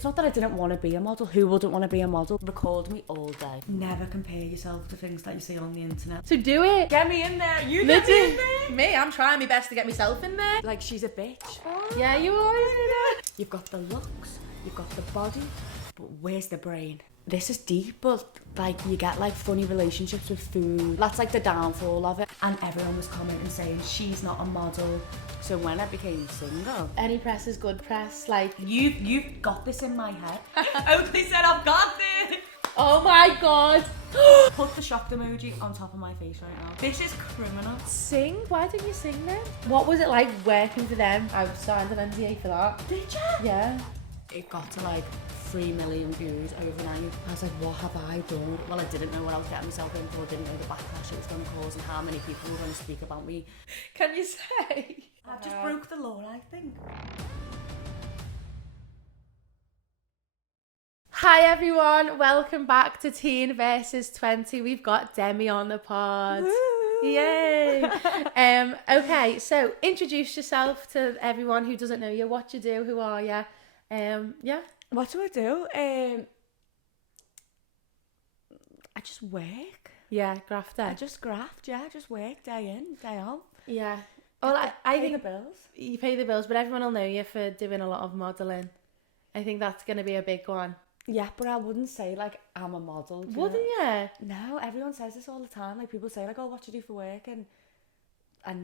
It's not that I didn't want to be a model. Who wouldn't want to be a model? Record me all day. Never compare yourself to things that you see on the internet. So do it. Get me in there. You get me in there. Me, I'm trying my best to get myself in there. Like she's a bitch. Yeah, you always do that. You've got the looks, you've got the body, but where's the brain? This is deep, but like you get like funny relationships with food. That's like the downfall of it. And everyone was commenting saying she's not a model. So when I became single, Any press is good press. Like, you've got this in my head. Oakleigh said I've got this. oh my god. Put the shocked emoji on top of my face right now. This is criminal. Sing? Why didn't you sing then? What was it like working for them? I signed an NDA for that. Did you? Yeah. It got to like 3 million views overnight. I was like, what have I done? Well, I didn't know what I was getting myself in for. I didn't know the backlash it was going to cause and how many people were going to speak about me. Can you say? I just broke the law, I think. Hi everyone, welcome back to Teen versus 20. We've got Demi on the pod. Woo! Yay! Okay, so introduce yourself to everyone who doesn't know you. What you do? Who are you? Yeah. What do I do? I just work. Yeah, grafter. I just graft, yeah. I just work day in, day out. Yeah. Well, I Pay think the bills. you pay the bills, but everyone will know you for doing a lot of modelling. I think that's going to be a big one. Yeah, but I wouldn't say like I'm a model. Wouldn't you? No, everyone says this all the time. Like people say like, oh, what do you do for work? And I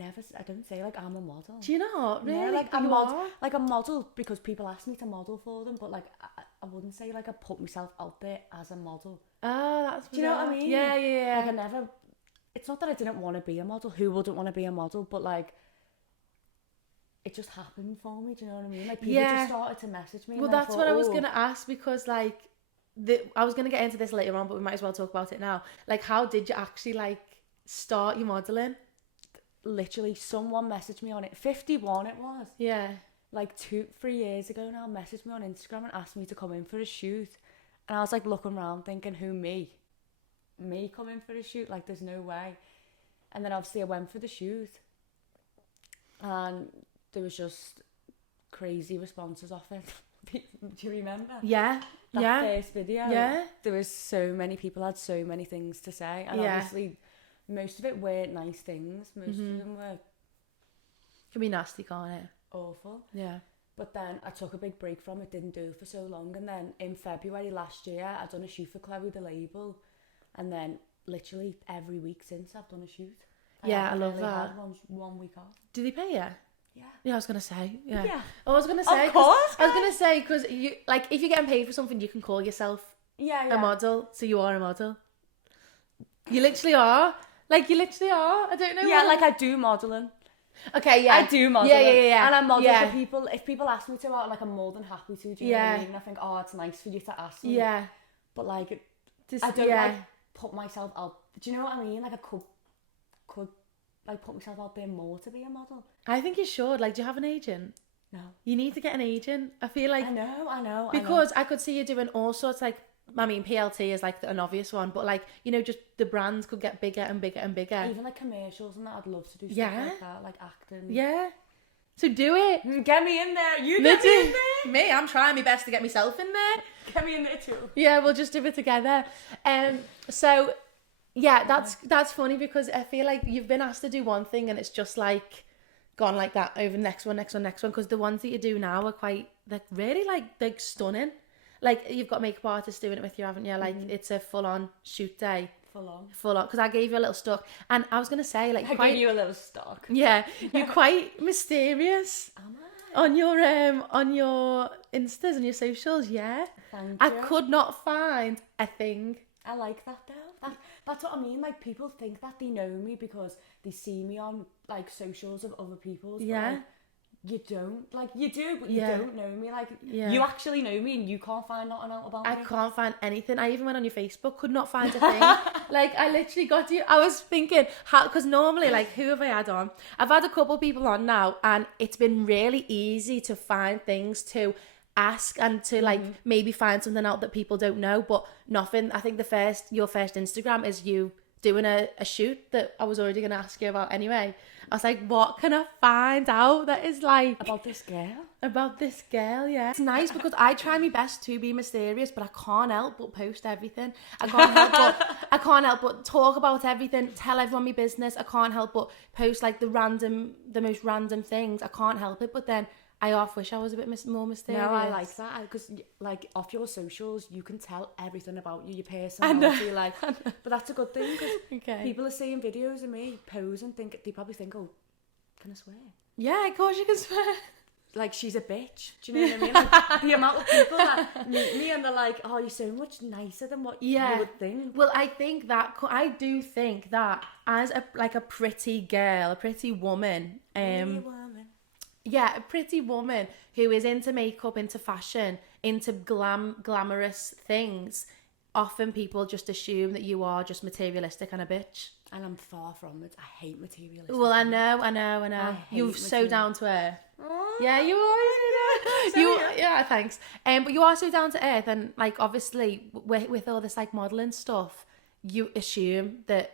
don't say like I'm a model. Do you not? Really? No, like But you are? like a model because people ask me to model for them, but like I wouldn't say like I put myself out there as a model. Oh, that's Do you know what I mean? Yeah. Like I never. It's not that I didn't want to be a model. Who wouldn't want to be a model? But like, it just happened for me. Do you know what I mean? Like people just started to message me. Well, and I that's thought, what I was gonna ask because like, I was gonna get into this later on, but we might as well talk about it now. Like, how did you actually like start your modelling? Literally, someone messaged me on it. 51 it was. Yeah. Like 2-3 years ago now, messaged me on Instagram and asked me to come in for a shoot. And I was like looking around thinking, who, me? Me come in for a shoot? Like there's no way. And then obviously I went for the shoot. And there was just crazy responses off it. Do you remember? Yeah. That first video. Yeah. There was so many people had so many things to say. And obviously most of it weren't nice things. Most of them were Can be nasty, can't it? awful. Yeah. But then I took a big break from it, didn't do it for so long. And then in February last year, I'd done a shoot for Chloe, the label. And then literally every week since I've done a shoot. I love really that. Had one week off. Did they pay you? Yeah. I was gonna say. Yeah. Yeah. I was gonna say. Of course. I was gonna say because you like if you're getting paid for something, you can call yourself Yeah. a model. So you are a model. You literally are. Like you literally are. I don't know. Yeah, like I do modelling. Okay, yeah. I do modelling. Yeah. And I model Yeah. for people. If people ask me to, like I'm more than happy to. Do you know what I mean? I think, oh, it's nice for you to ask me. Yeah. But like, Just, I don't like put myself out. Do you know what I mean? Like I could like put myself out there more to be a model. I think you should. Like, do you have an agent? No. You need to get an agent. I feel like I know. because I could see you doing all sorts. Like, I mean, PLT is like an obvious one, but like just the brands could get bigger and bigger and bigger. Even like commercials and that, I'd love to do stuff like that, like acting. Yeah. So do it. Get me in there. You get me in there. Me, I'm trying my best to get myself in there. Get me in there too. Yeah, we'll just do it together. So yeah, that's funny because I feel like you've been asked to do one thing and it's just like gone like that over next one because the ones that you do now are quite really they're stunning. Like you've got makeup artists doing it with you, haven't you? Like it's a full on shoot day. Full on. Because I gave you a little stock, and I was gonna say like I gave you a little stock. Yeah, you're quite mysterious. Am I? On your Instas and your socials, yeah. Thank you. I could not find a thing. I like that though. That's what I mean. Like people think that they know me because they see me on like socials of other people's. Yeah. But, like, you don't. Like you do, but you don't know me. Like you actually know me and you can't find nothing out about me. I can't find anything. I even went on your Facebook, could not find a thing. Like I literally got you. I was thinking how because normally like who have I had on? I've had a couple people on now, and it's been really easy to find things to ask and to like maybe find something out that people don't know, but nothing. I think your first Instagram is you doing a shoot that I was already going to ask you about anyway. I was like, what can I find out that is like about this girl? About this girl, yeah. It's nice because I try my best to be mysterious, but I can't help but post everything. I can't help but talk about everything, tell everyone my business. I can't help but post like the most random things. I can't help it, but then I half wish I was a bit more mysterious. No, I like that because, like, off your socials, you can tell everything about you, your personality. But that's a good thing because people are seeing videos of me posing, they probably think, oh, can I swear? Yeah, of course you can swear. Like, she's a bitch. Do you know what I mean? Like, the amount of people that meet me and they're like, oh, you're so much nicer than what you would think. Well, I do think that as a pretty girl, a pretty woman, yeah, a pretty woman who is into makeup, into fashion, into glamorous things, often people just assume that you are just materialistic and a bitch. And I'm far from it. I hate materialistic. Well, I know. You're so down to earth. Oh, yeah, you are. Yeah, thanks. But you are so down to earth, and like obviously with all this like modelling stuff, you assume that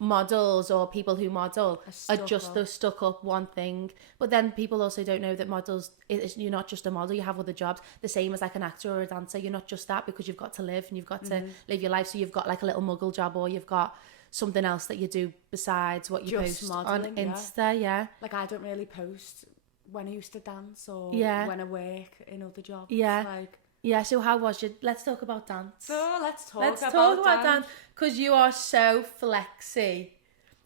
models or people who model are just the stuck up one thing. But then people also don't know that models, you're not just a model, you have other jobs. The same as like an actor or a dancer, you're not just that, because you've got to live and you've got to live your life. So you've got like a little muggle job, or you've got something else that you do besides what you just post modeling, on Insta. Yeah. Like, I don't really post when I used to dance or when I work in other jobs. Yeah, so how was your... Let's talk about dance. Oh, let's talk about dance. Because you are so flexy.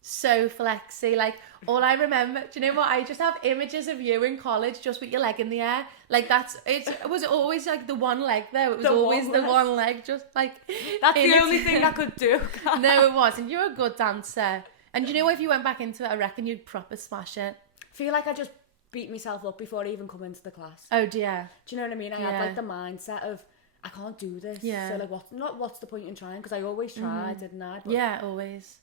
So flexy. Like, all I remember... Do you know what? I just have images of you in college just with your leg in the air. Like, it was always like the one leg there. It was always the one leg, just like... That's the only thing I could do. No, it wasn't. You're a good dancer. And you know, if you went back into it, I reckon you'd proper smash it. I feel like I just beat myself up before I even come into the class. Oh dear. Do you know what I mean? I had like the mindset of, I can't do this. Yeah. So like, what's the point in trying? Because I always tried, didn't I? But yeah, always.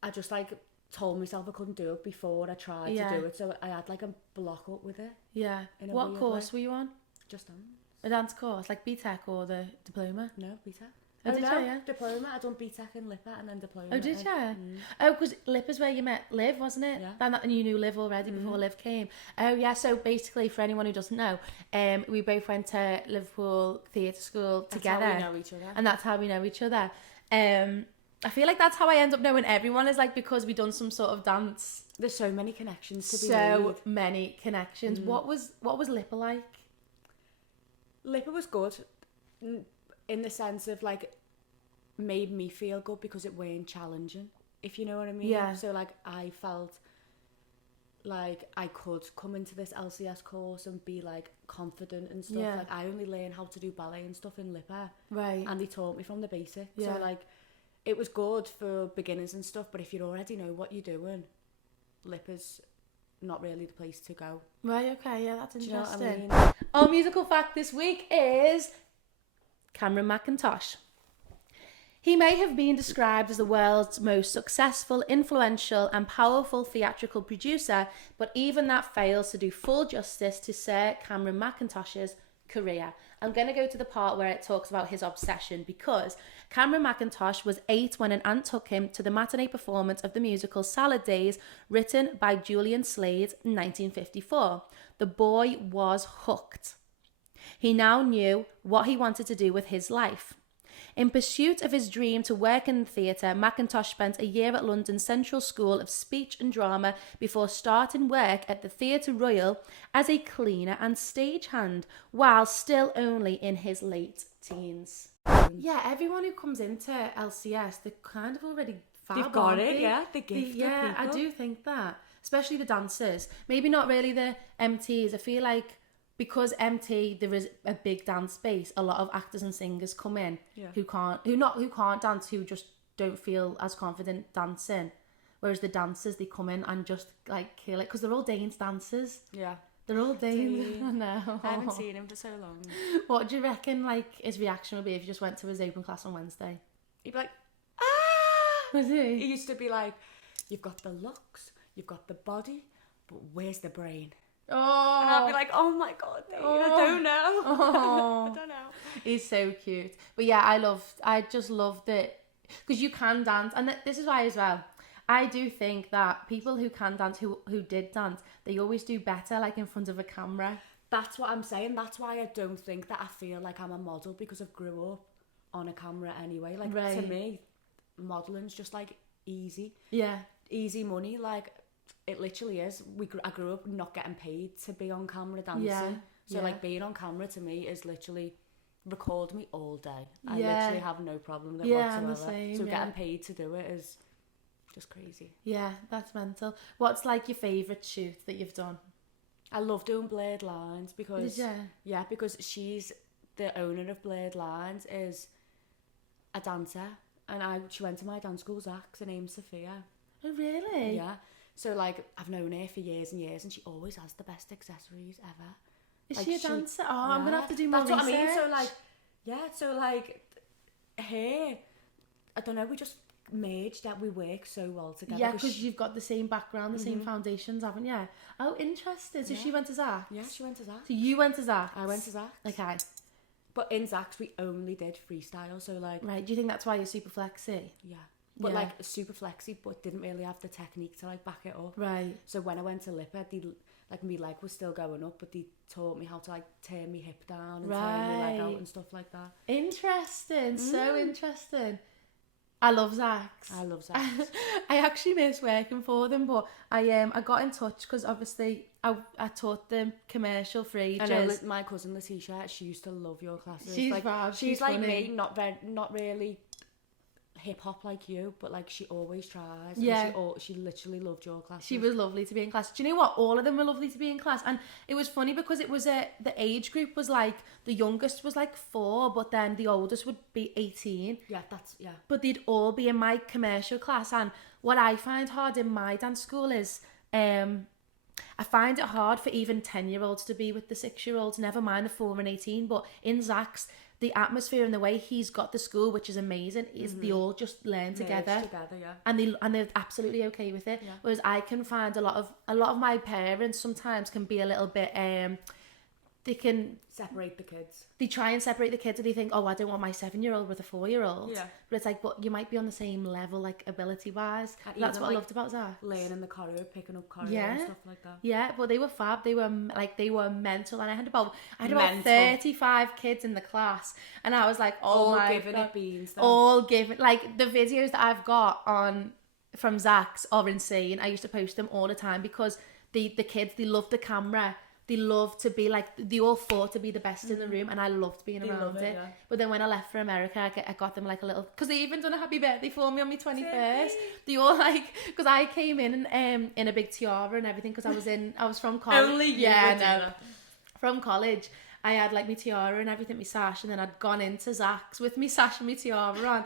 I just like told myself I couldn't do it before I tried to do it. So I had like a block up with it. Yeah. What course were you on? Just dance. A dance course, like BTEC or the diploma? No, BTEC. Oh, did you? Yeah. Diploma. I done BTEC in Lipper and then diploma. Oh, did you? Oh, because Lipper's where you met Liv, wasn't it? Yeah. And you knew Liv already before Liv came. Oh, yeah. So basically, for anyone who doesn't know, we both went to Liverpool Theatre School together. That's how we know each other. And that's how we know each other. I feel like that's how I end up knowing everyone, is like because we done some sort of dance. There's so many connections to be made. So many connections. What was Lipper like? Lipper was good in the sense of like, made me feel good because it weren't challenging, if you know what I mean. Yeah. So like, I felt like I could come into this LCS course and be like confident and stuff. Yeah. Like, I only learned how to do ballet and stuff in Lipper. Right. And they taught me from the basics. Yeah. So like, it was good for beginners and stuff, but if you already know what you're doing, Lipper's not really the place to go. Right, okay, yeah, that's interesting. Do you know what I mean? Our musical fact this week is Cameron Mackintosh. He may have been described as the world's most successful, influential and powerful theatrical producer, but even that fails to do full justice to Sir Cameron Mackintosh's career. I'm going to go to the part where it talks about his obsession, because Cameron Mackintosh was 8 when an aunt took him to the matinee performance of the musical Salad Days, written by Julian Slade in 1954. The boy was hooked. He now knew what he wanted to do with his life. In pursuit of his dream to work in the theatre, Mackintosh spent a year at London's Central School of Speech and Drama before starting work at the Theatre Royal as a cleaner and stagehand, while still only in his late teens. Yeah, everyone who comes into LCS, they're kind of already fab. They've got it, yeah. The gift. Yeah, I do think that. Especially the dancers. Maybe not really the MTs. I feel like because MT, there is a big dance space, a lot of actors and singers come in who can't dance, who just don't feel as confident dancing. Whereas the dancers, they come in and just like kill it, because they're all dance dancers. Yeah. They're all Danes. I know. I haven't seen him for so long. What do you reckon like his reaction would be if you just went to his open class on Wednesday? He'd be like, ah! Was he? He used to be like, you've got the looks, you've got the body, but where's the brain? Oh. And I'd be like, oh my God, Dave, I don't know. Oh. I don't know. He's so cute. But yeah, I just loved it. Because you can dance. And this is why as well, I do think that people who can dance, who did dance, they always do better like in front of a camera. That's what I'm saying. That's why I don't think that I feel like I'm a model, because I've grew up on a camera anyway. Like, to me, modeling's just like easy. Yeah. Easy money. Like, it literally is. I grew up not getting paid to be on camera dancing. Yeah. So like, being on camera to me is literally record me all day. I Yeah. literally have no problem with it Yeah, I'm whatsoever. the same, So yeah. getting paid to do it is just crazy. Yeah, that's mental. What's like your favourite shoot that you've done? I love doing Blurred Lines because Did you? because she's the owner of Blurred Lines, is a dancer, and she went to my dance school, Zach's. Her name's Sophia. Oh, really? Yeah. So like, I've known her for years and years, and she always has the best accessories ever. Is Like, she a dancer? Oh, I'm gonna have to do more That's research. what I mean. So like, her, I don't know, we just merged that. We work so well together. Yeah, because you've got the same background, the same foundations, haven't you? Oh, interesting. So Yeah. she went to Zach? Yeah, she went to Zach. So you went to Zach? I went to Zach. Okay. But in Zach's, we only did freestyle. So like, Right. Do you think that's why you're super flexy? yeah. But Yeah. like, super flexy, but didn't really have the technique to like back it up. Right. So when I went to Lipper, like, my leg was still going up, but they taught me how to like turn my hip down and turn my leg out Right. and stuff like that. Interesting. So interesting. I love Zach's. I love Zach. I actually miss working for them, but I got in touch because obviously I taught them commercial for ages. I know my cousin Letitia, she used to love your classes. She's like, fab, she's she's like funny. me, not really hip hop like you, but like, she always tries. Yeah. And she literally loved your classes. She was lovely to be in class. Do you know what? All of them were lovely to be in class. And it was funny because it was the age group was like, the youngest was like 4, but then the oldest would be 18. Yeah, But they'd all be in my commercial class. And what I find hard in my dance school is, I find it hard for even 10-year-olds to be with the 6-year-olds, never mind the 4 and 18. But in Zach's, the atmosphere and the way he's got the school, which is amazing, is they all just learn together. Yeah. And they're absolutely okay with it. Yeah. Whereas I can find a lot of my parents sometimes can be a little bit Separate the kids. they try and separate the kids, and they think, oh, I don't want my 7-year-old with a 4-year-old. Yeah. But it's like, but you might be on the same level, like, ability wise. And That's even, what I like, loved about Zach. Learning the choreo, picking up choreo Yeah. and stuff like that. Yeah, but they were fab. They were mental, and I had about Mental. 35 kids in the class, and I was like, oh All my giving God. it beans. Though. All giving, like, the videos that I've got on from Zach's are insane. I used to post them all the time because the kids, they love the camera. They love to be like, they all fought to be the best in the room, and I loved being around love it. it, yeah. But then when I left for America, I got them like a little, because they even done a happy birthday for me on my 21st. They all like, because I came in a big tiara and everything, because I was from college. Only you yeah, would do no, that. from college. I had like my tiara and everything, my sash, and then I'd gone into Zach's with my sash and my tiara on,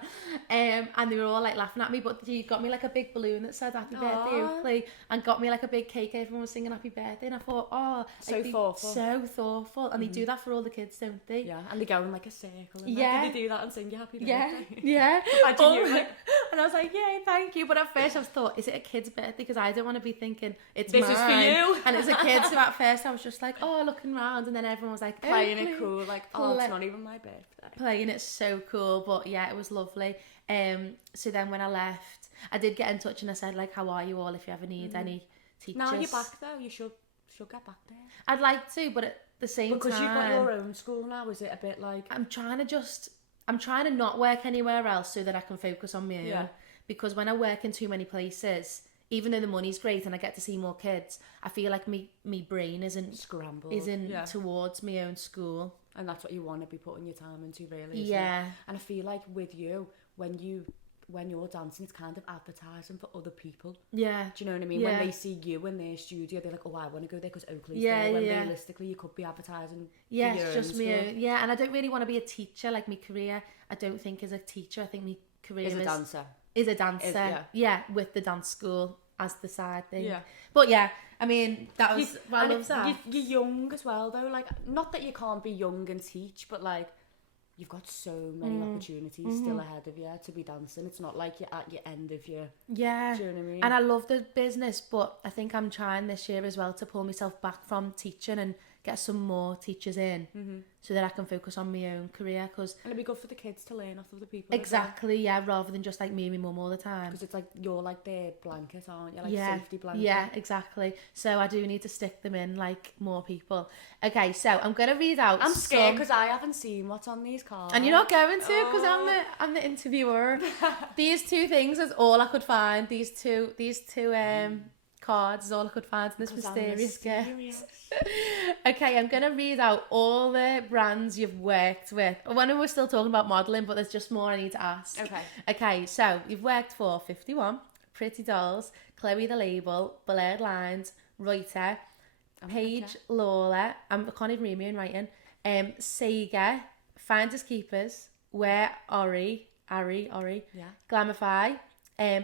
and they were all like laughing at me. But he got me like a big balloon that said "Happy Birthday, Oakleigh," and got me like a big cake. Everyone was singing "Happy Birthday," and I thought, oh, So like, thoughtful. so thoughtful, and they do that for all the kids, don't they? Yeah, and they go in like a circle. And Yeah. They do that and sing you happy birthday. Yeah, yeah. Imagine you, like- and I was like, yeah, thank you. But at first I was thought, is it a kid's birthday? Because I don't want to be thinking it's This mine. is for you. And it's a kid. So at first I was just like, oh, looking round, and then everyone was like, Playing Oakleigh. it cool, like, oh, it's not even my birthday. Playing it so cool. But yeah, it was lovely. So then when I left, I did get in touch and I said, like, how are you all? If you ever need any teachers. Now you're back though, you should get back there. I'd like to, but at the same Because time, you've got your own school now, is it a bit like... I'm trying to not work anywhere else so that I can focus on me. Yeah. Because when I work in too many places, even though the money's great and I get to see more kids, I feel like me brain isn't Scrambled. towards my own school. And that's what you want to be putting your time into, really, isn't Yeah. it? And I feel like with you, when you're dancing, it's kind of advertising for other people. Yeah. Do you know what I mean? Yeah. When they see you in their studio, they're like, oh, I want to go there because Oakleigh's Yeah, there. When yeah. realistically, you could be advertising Yeah, for your it's just own me. school. Yeah, and I don't really want to be a teacher. Like, my career, I don't think is a teacher. I think my career As a dancer. is a dancer. yeah. Yeah, with the dance school as the side thing. Yeah. But yeah, I mean, that was I and love that. You're young as well, though. Like, not that you can't be young and teach, but like, you've got so many opportunities still ahead of you to be dancing. It's not like you're at your end of your... Yeah. Do you know what I mean? And I love the business, but I think I'm trying this year as well to pull myself back from teaching and get some more teachers in so that I can focus on my own career. Cause And it'd be good for the kids to learn off of the people. exactly, yeah, rather than just like me and my mum all the time. Because it's like you're like their blanket, aren't you? Like Yeah, safety blanket. yeah, exactly. So I do need to stick them in like more people. Okay, so I'm gonna read out. I'm scared because I haven't seen what's on these cards. And you're not going to because I'm the interviewer. These two things is all I could find. These two cards is all I could find in this mysterious gift. Okay, I'm gonna read out all the brands you've worked with. When we were still talking about modelling, but there's just more I need to ask. Okay, so you've worked for 51, Pretty Dolls, Chloe the Label, Blurred Lines, Reuter, Paige Lawler, I can't even read my own writing, Sega, Finders Keepers, Wear Ori, Glamify,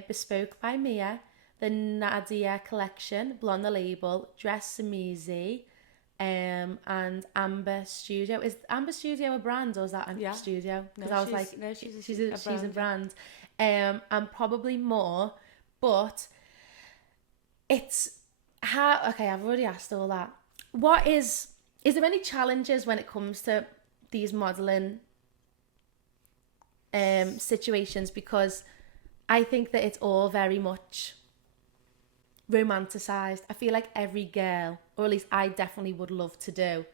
Bespoke by Mia, the Nadia Collection, Blonde the Label, Dress Samizi, and Amber Studio. Is Amber Studio a brand or is that a studio? Because I was like, no, she's a brand. And probably more, but it's how. Okay, I've already asked all that. What is there any challenges when it comes to these modelling situations? Because I think that it's all very much romanticized. I feel like every girl, or at least I definitely would love to do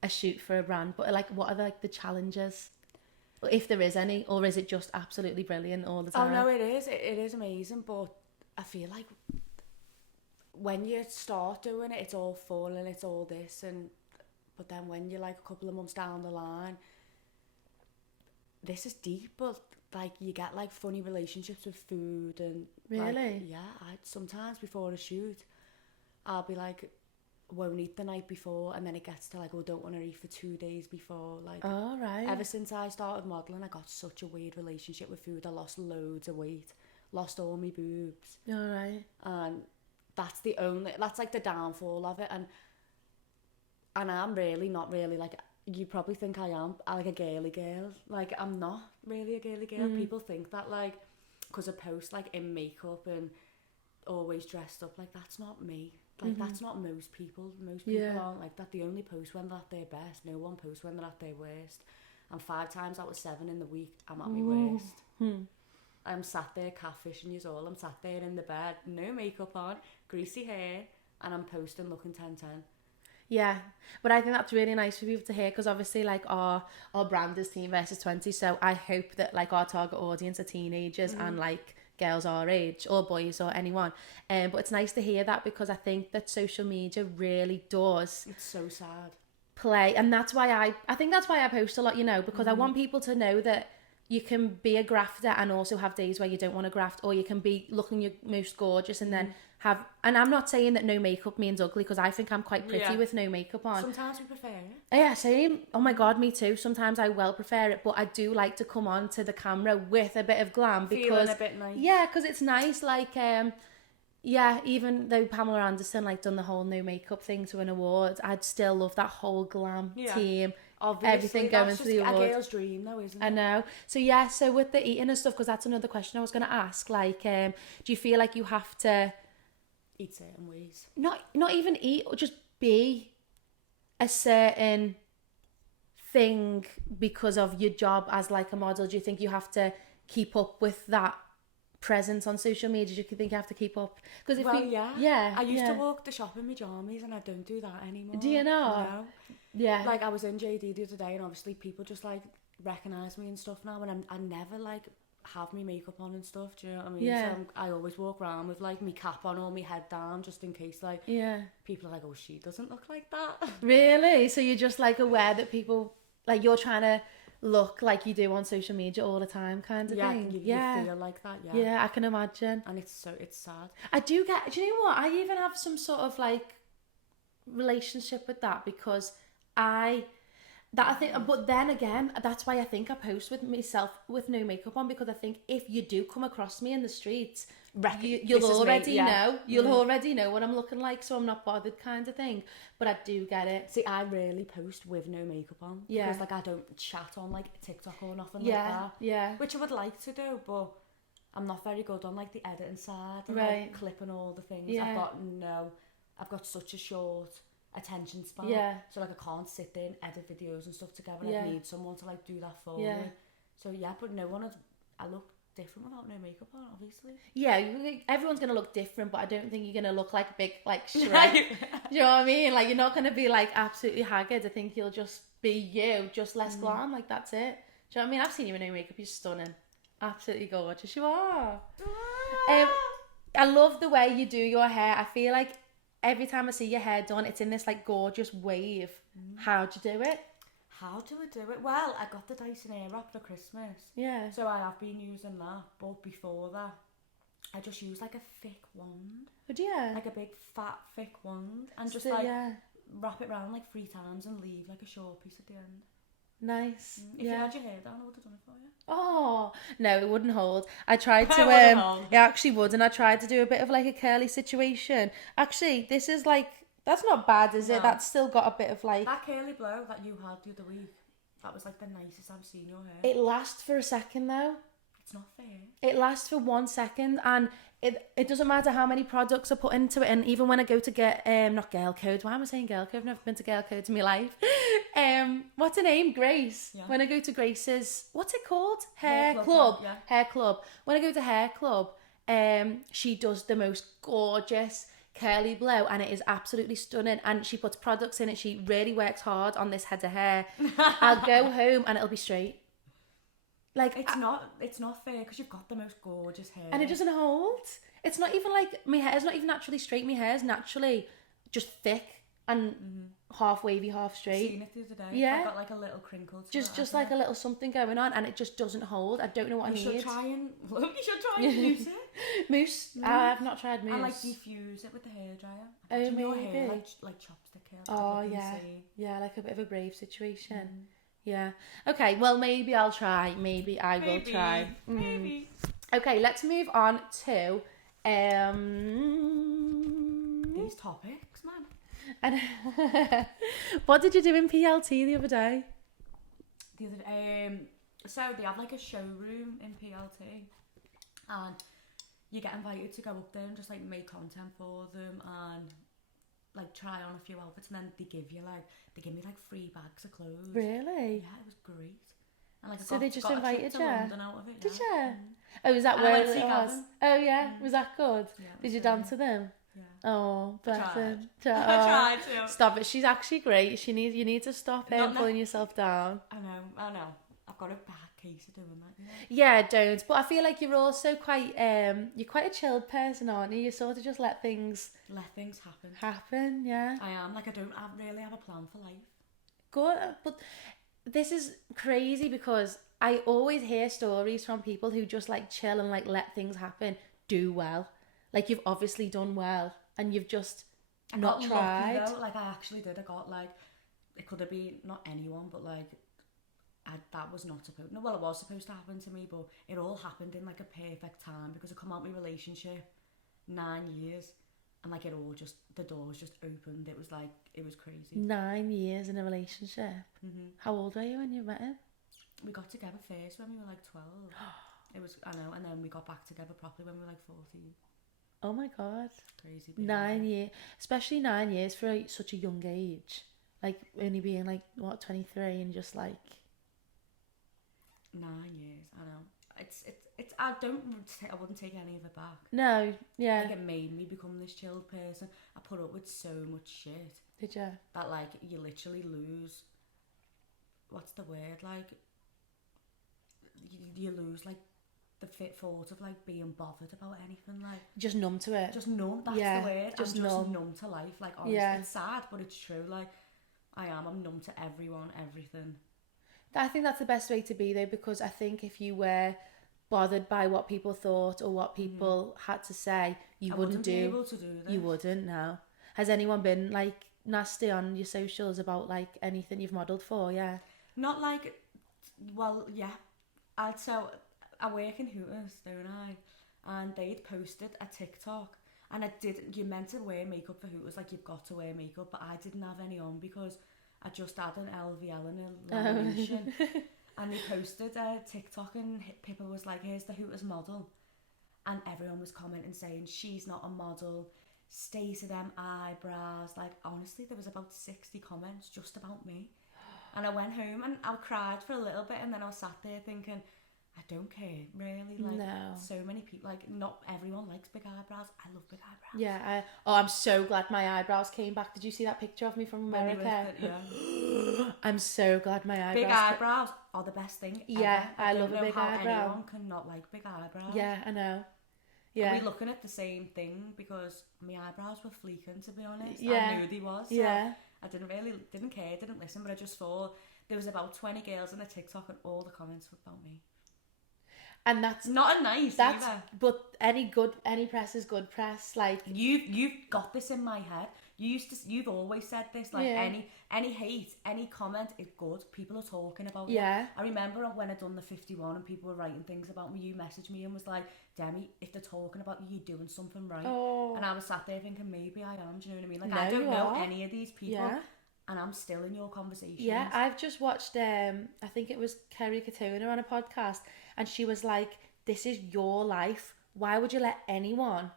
a shoot for a brand, but like what are the challenges, if there is any, or is it just absolutely brilliant all the time? Oh no, it is amazing, but I feel like when you start doing it, it's all fun and it's all this, but then when you're like a couple of months down the line, this is deep, but like you get like funny relationships with food and really, like, I sometimes before a shoot I'll be like, won't eat the night before, and then it gets to like, don't want to eat for 2 days before. Like, ever since I started modelling, I got such a weird relationship with food. I lost loads of weight, lost all my boobs, and that's like the downfall of it. And I'm really not really like, you probably think I am like a girly girl. Like, I'm not really a girly girl. People think that, like, because I post like in makeup and always dressed up, like that's not me. Like that's not most people. Most people aren't like that. They only post when they're at their best. No one posts when they're at their worst. And 5 times out of 7 in the week, I'm at my worst. I'm sat there catfishing yous all. I'm sat there in the bed, no makeup on, greasy hair, and I'm posting looking 10-10. Yeah, but I think that's really nice for people to hear, because obviously like our brand is teen versus 20, so I hope that like our target audience are teenagers and like girls our age, or boys, or anyone. But it's nice to hear that, because I think that social media really does. It's so sad. Play, and that's why I think that's why I post a lot, you know, because I want people to know that you can be a grafter and also have days where you don't want to graft, or you can be looking your most gorgeous and then have, and I'm not saying that no makeup means ugly, because I think I'm quite pretty with no makeup on. Sometimes we prefer it. Yeah, same. Oh my god, me too. Sometimes I well prefer it, but I do like to come on to the camera with a bit of glam, because feeling a bit nice. Yeah, because it's nice. Like even though Pamela Anderson like done the whole no makeup thing to an award, I'd still love that whole glam team. Obviously, everything going to the award. A girl's dream, though, isn't it? I know. So yeah, so with the eating and stuff, because that's another question I was going to ask. Like, do you feel like you have to eat certain ways? Not even eat, or just be a certain thing because of your job as like a model? Do you think you have to keep up with that presence on social media? Do you think you have to keep up? Because I used to walk the shop in my jammies, and I don't do that anymore. Do you know? No. Yeah. Like, I was in JD the other day, and obviously people just like recognise me and stuff now, and I never like have my makeup on and stuff. Do you know what I mean? Yeah. So I always walk around with like my cap on or my head down, just in case like people are like, oh, she doesn't look like that. Really? So you're just like aware that people, like, you're trying to look like you do on social media all the time, kind of thing. You feel like that. Yeah, I can imagine. And it's sad. I do get. Do you know what? I even have some sort of like relationship with that, because I think, but then again, that's why I think I post with myself with no makeup on, because I think if you do come across me in the streets, you'll already know. You'll already know what I'm looking like, so I'm not bothered, kind of thing. But I do get it. See, I rarely post with no makeup on. Yeah. Because like I don't chat on like TikTok or nothing like that. Yeah. Which I would like to do, but I'm not very good on like the editing side and right. like clipping all the things. Yeah. I've got such a short attention span. Yeah. So like I can't sit there and edit videos and stuff together. Yeah. I need someone to like do that for Yeah. me. So yeah, but no one. I look different without no makeup on, obviously. Yeah, everyone's gonna look different, but I don't think you're gonna look like a big like Shrek. Do you know what I mean? Like you're not gonna be like absolutely haggard. I think you'll just be you, just less glam. Like that's it. Do you know what I mean? I've seen you in no makeup. You're stunning, absolutely gorgeous. You are. I love the way you do your hair. I feel like every time I see your hair done, it's in this like gorgeous wave. How'd you do it? How do I do it? Well, I got the Dyson Airwrap for Christmas. Yeah. So I have been using that, but before that, I just used like a thick wand. Would you? Like a big fat thick wand. And just So, like yeah. wrap it around like 3 times and leave like a short piece at the end. Nice. If you had your hair down, I would have done it for you. Oh, no, it wouldn't hold. I tried to, It wouldn't hold. it actually would, and I tried to do a bit of like a curly situation. Actually, this is like, that's not bad, is it? No. That's still got a bit of like, That curly blow that you had the other week, that was like the nicest I've seen your hair. it lasts for a second though. It's not fair. It lasts for 1 second, and it doesn't matter how many products are put into it. And even when I go to get not Girl Code, why am I saying Girl Code? I've never been to Girl Code in my life. What's her name? Grace. Yeah. When I go to Grace's, what's it called? Hair Hair Club. Club, yeah. Hair Club. When I go to Hair Club, she does the most gorgeous curly blow, and it is absolutely stunning. And she puts products in it. She really works hard on this head of hair. I'll go home and it'll be straight. Like It's not fair because you've got the most gorgeous hair. and it doesn't hold. It's not even like, my hair's not even naturally straight. My hair's naturally just thick and half wavy, half straight. Seen it the other day. Yeah. I've got like a little crinkle to Just it, like hasn't a little something going on, and it just doesn't hold. I don't know what I You need. should try and mousse it. Mousse. I've not tried mousse. And like diffuse it with the hairdryer. Oh, Imagine your maybe. hair like chopstick hair. Oh That'd look yeah, insane. yeah, like a bit of a brave situation. Yeah. Okay. Well, maybe I'll try. Maybe I will try. Maybe. Okay. Let's move on to These topics, man. and what did you do in PLT the other day? So they have like a showroom in PLT, and you get invited to go up there and just like make content for them and like try on a few outfits, and then they give me like 3 bags of clothes. Really? Yeah, it was great. And like So they just got a trip invited to you? London out of it. Did yeah. you? Oh, was that And I where went to it see was? Gavin. Oh yeah, was that good? Yeah, it Did was you great. dance to them? Yeah. Oh, bless tried. him. I tried to. Stop it. She's actually great. You need to stop Not pulling yourself down. I know. I've got a bad case of doing that. Yeah, don't. But I feel like you're also quite you're quite a chilled person, aren't you? You sort of just let things Let things happen. happen, yeah. I am. Like, I really have a plan for life. Good. But this is crazy because I always hear stories from people who just like chill and like let things happen, do well. Like you've obviously done well and you've just not got tried. lucky, though. Like, I actually did. I got like, it could have been not anyone, but like, that was not supposed. No, well, it was supposed to happen to me, but it all happened in like a perfect time because I come out of my relationship 9 years, and like it all just, the doors just opened. It was like, it was crazy. 9 years in a relationship. How old were you when you met him? We got together first when we were like 12. It was, I know, and then we got back together properly when we were like 14. Oh my god. Crazy. 9 years, especially 9 years for such a young age. Like only being like what 23 and just like 9 years. I know. It's. I wouldn't take any of it back. no, I yeah. think it made me become this chilled person. I put up with so much shit Did you? that like you literally lose. What's the word? Like you lose like the fit thought of like being bothered about anything. Like Just numb to it. just numb. That's Yeah, the word. just I'm just numb. numb to life. Like honestly, Yeah. it's sad, but it's true. Like I'm numb to everyone, everything. I think that's the best way to be though, because I think if you were bothered by what people thought or what people had to say, you I wouldn't be do. able to do this. You wouldn't. No. Has anyone been like nasty on your socials about like anything you've modelled for? Yeah. Not like, well, yeah. So I work in Hooters, don't I? And they'd posted a TikTok, and you meant to wear makeup for Hooters, like you've got to wear makeup, but I didn't have any on because I just had an LVL and a lamination. And they posted a TikTok, and people was like, here's the Hooters model. And everyone was commenting saying, she's not a model, stay to them eyebrows. Like, honestly, there was about 60 comments just about me. And I went home and I cried for a little bit, and then I was sat there thinking, I don't care, really. Like, No. so many people, like, not everyone likes big eyebrows. I love big eyebrows. Yeah. I'm so glad my eyebrows came back. Did you see that picture of me from America? Yeah. I'm so glad my eyebrows. Big eyebrows are the best thing Yeah, ever. I love a big eyebrow. Anyone can not like big eyebrows. Yeah, I know. Yeah. Are we looking at the same thing? Because my eyebrows were fleeking, to be honest. Yeah. I knew they was. So Yeah. I didn't care, didn't listen, but I just thought there was about 20 girls on a TikTok and all the comments were about me. And that's Not a nice that's either. but any press is good press. Like, You've got this in my head. You've always said this, like, Yeah. any hate, any comment is good. People are talking about Yeah. it. I remember when I done the 51 and people were writing things about me, you messaged me and was like, Demi, if they're talking about you, you're doing something right. Oh. And I was sat there thinking, maybe I am, do you know what I mean? Like, No, I don't you know are. any of these people, Yeah. and I'm still in your conversations. Yeah, I've just watched I think it was Kerry Katona on a podcast, and she was like, this is your life. Why would you let anyone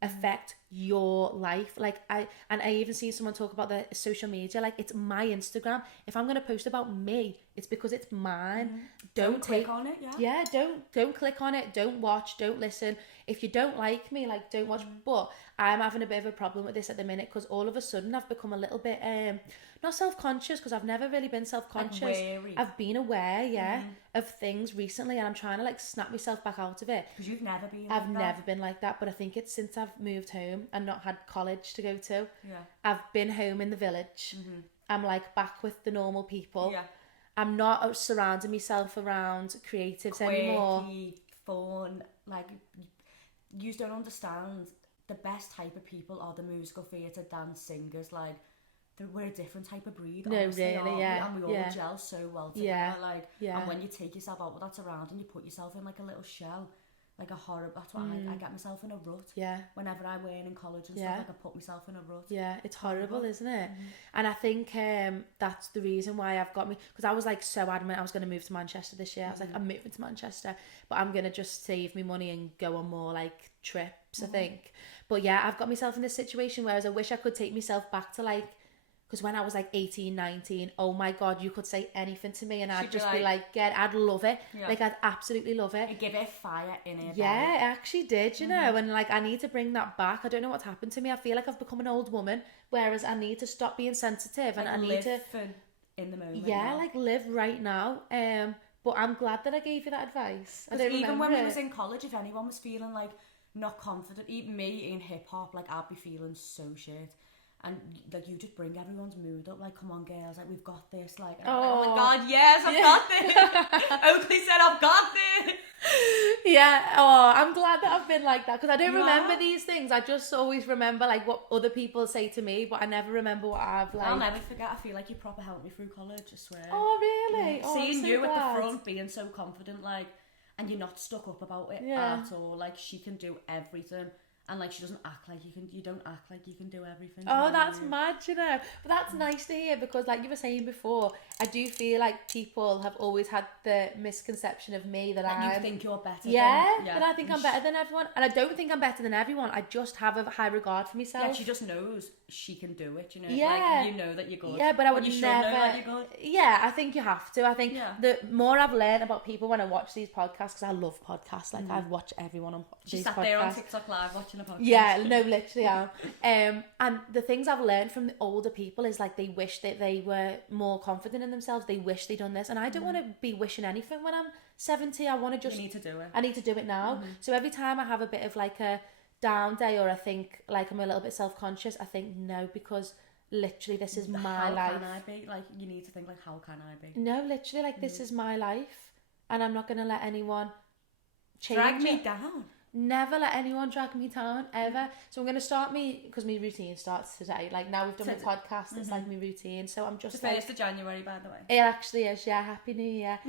affect your life? Like, I even seen someone talk about the social media, like, it's my Instagram. If I'm gonna post about me, it's because it's mine. Don't click on it, yeah. Don't click on it, don't watch, don't listen. If you don't like me, like, don't watch. But I'm having a bit of a problem with this at the minute, because all of a sudden I've become a little bit not self-conscious, because I've never really been self-conscious. Like, wary. I've been aware, of things recently, and I'm trying to, like, snap myself back out of it. Because you've never been I've like never that. been like that, but I think it's since I've moved home and not had college to go to. Yeah. I've been home in the village. I'm, like, back with the normal people. Yeah. I'm not surrounding myself around creatives anymore. Quirky, fun, like, you don't understand. The best type of people are the musical theatre, dance, singers. Like, we're a different type of breed. No, honestly, really, aren't we? yeah, And we all yeah. gel so well together. Yeah, Like, yeah. and when you take yourself out with that's around and you put yourself in, like, a little shell, like a horror. That's what I get myself in a rut. Yeah. Whenever I went in college and Yeah. stuff, like, I put myself in a rut. Yeah, it's horrible, isn't it? And I think that's the reason why I've got me, because I was, like, so adamant I was going to move to Manchester this year. I was like, I'm moving to Manchester, but I'm going to just save me money and go on more, like, trips, I think. But yeah, I've got myself in this situation, whereas I wish I could take myself back to, like, because when I was like 18, 19, oh my God, you could say anything to me and I'd just be like, I'd love it. Yeah. Like, I'd absolutely love it. You give it fire in it. Yeah, it actually did, you know, and, like, I need to bring that back. I don't know what's happened to me. I feel like I've become an old woman, whereas I need to stop being sensitive, and Like, I need live to, in the moment. yeah, now. like, live right now. But I'm glad that I gave you that advice. I Because don't even remember when we it. was in college, if anyone was feeling, like, not confident, even me in hip hop, like, I'd be feeling so shit. And, like, you just bring everyone's mood up, like, come on, girls, like, we've got this, like, and I'm like, oh my God, yes, I've got this. Oakleigh said, I've got this. Yeah, oh, I'm glad that I've been like that, because I don't You remember are? these things. I just always remember, like, what other people say to me, but I never remember what I've, like... I'll never forget. I feel like you proper helped me through college, I swear. Oh, really? Yeah. Oh, I'm Seeing so you glad. at the front, being so confident, like, and you're not stuck up about it Yeah. at all. Like, she can do everything. And, like, she doesn't act like you don't act like you can do everything. Oh, that's mad, you know. But that's nice to hear, because, like you were saying before, I do feel like people have always had the misconception of me that you I'm... think you're better Yeah, than... that I think I'm better than everyone. And I don't think I'm better than everyone. I just have a high regard for myself. Yeah, she just knows she can do it, you know? Yeah. Like, you know that you're good. Yeah, but I would you should never... know that you're good. Yeah, I think you have to. I think Yeah. the more I've learned about people when I watch these podcasts, because I love podcasts. Like, I've watched everyone on She these sat podcasts. there on TikTok live watching a podcast. Yeah, no, literally am. And the things I've learned from the older people is, like, they wish that they were more confident in themselves. They wish they'd done this. And I don't want to be wishing anything when I'm 70. I want to just... You need to do it. I need to do it now. So every time I have a bit of, like, a down day, or I think, like, I'm a little bit self-conscious, I think, no, because literally this is my How life. can I be? Like, you need to think, like, how can I be? No, literally, like, this is my life, and I'm not going to let anyone change Drag me it. down. Never let anyone drag me down, ever. So I'm going to start because my routine starts today. Like, now we've done the podcast, it's like my routine. So I'm just The like... 1st of January, by the way. It actually is, yeah. Happy New Year.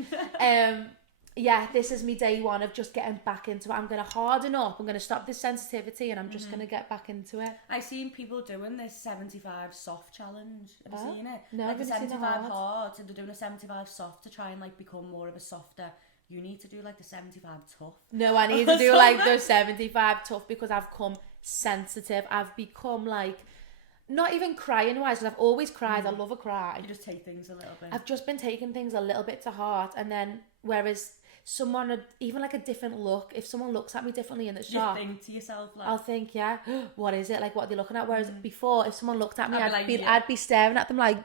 Yeah, this is me day one of just getting back into it. I'm going to harden up. I'm going to stop this sensitivity, and I'm just going to get back into it. I've seen people doing this 75 soft challenge. Have you seen it? No, like I've the only seen the 75 hard. hard. So they're doing a 75 soft to try and, like, become more of a softer. You need to do, like, the 75 tough. No, I need to do, like, the 75 tough, because I've come sensitive. I've become like, not even crying wise, because I've always cried. I love a cry. You just take things a little bit. I've just been taking things a little bit to heart, and then whereas someone, even like a different look, if someone looks at me differently in the shop, you think to yourself like, I'll think, yeah, what is it? Like, what are they looking at? Whereas before, if someone looked at me, I'd I'd be staring at them like,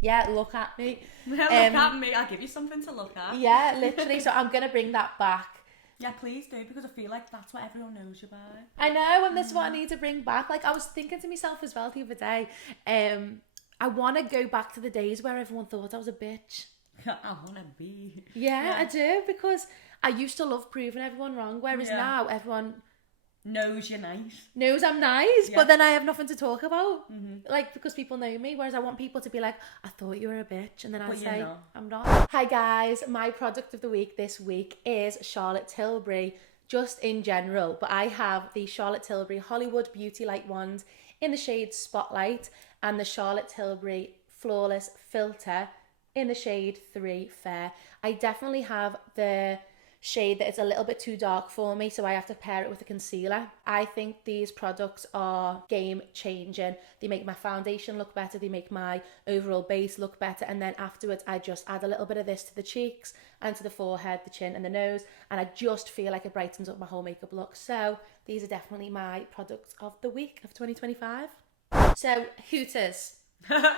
yeah, look at me. look at me, I'll give you something to look at. Yeah, literally. So I'm going to bring that back. Yeah, please do, because I feel like that's what everyone knows you by. I know, and this is what I need to bring back. Like, I was thinking to myself as well the other day, I want to go back to the days where everyone thought I was a bitch. I want to be. Yeah, I do, because I used to love proving everyone wrong, whereas now everyone knows you're nice. Knows I'm nice, but then I have nothing to talk about. Like, because people know me, whereas I want people to be like, I thought you were a bitch, and then I say, I'm not. Hi guys, my product of the week this week is Charlotte Tilbury, just in general, but I have the Charlotte Tilbury Hollywood Beauty Light wand in the shade Spotlight, and the Charlotte Tilbury Flawless Filter in the shade 3 Fair. I definitely have the shade that is a little bit too dark for me, so I have to pair it with a concealer. I think these products are game changing. They make my foundation look better, they make my overall base look better, and then afterwards I just add a little bit of this to the cheeks and to the forehead, the chin and the nose, and I just feel like it brightens up my whole makeup look. So these are definitely my products of the week of 2025. So Hooters.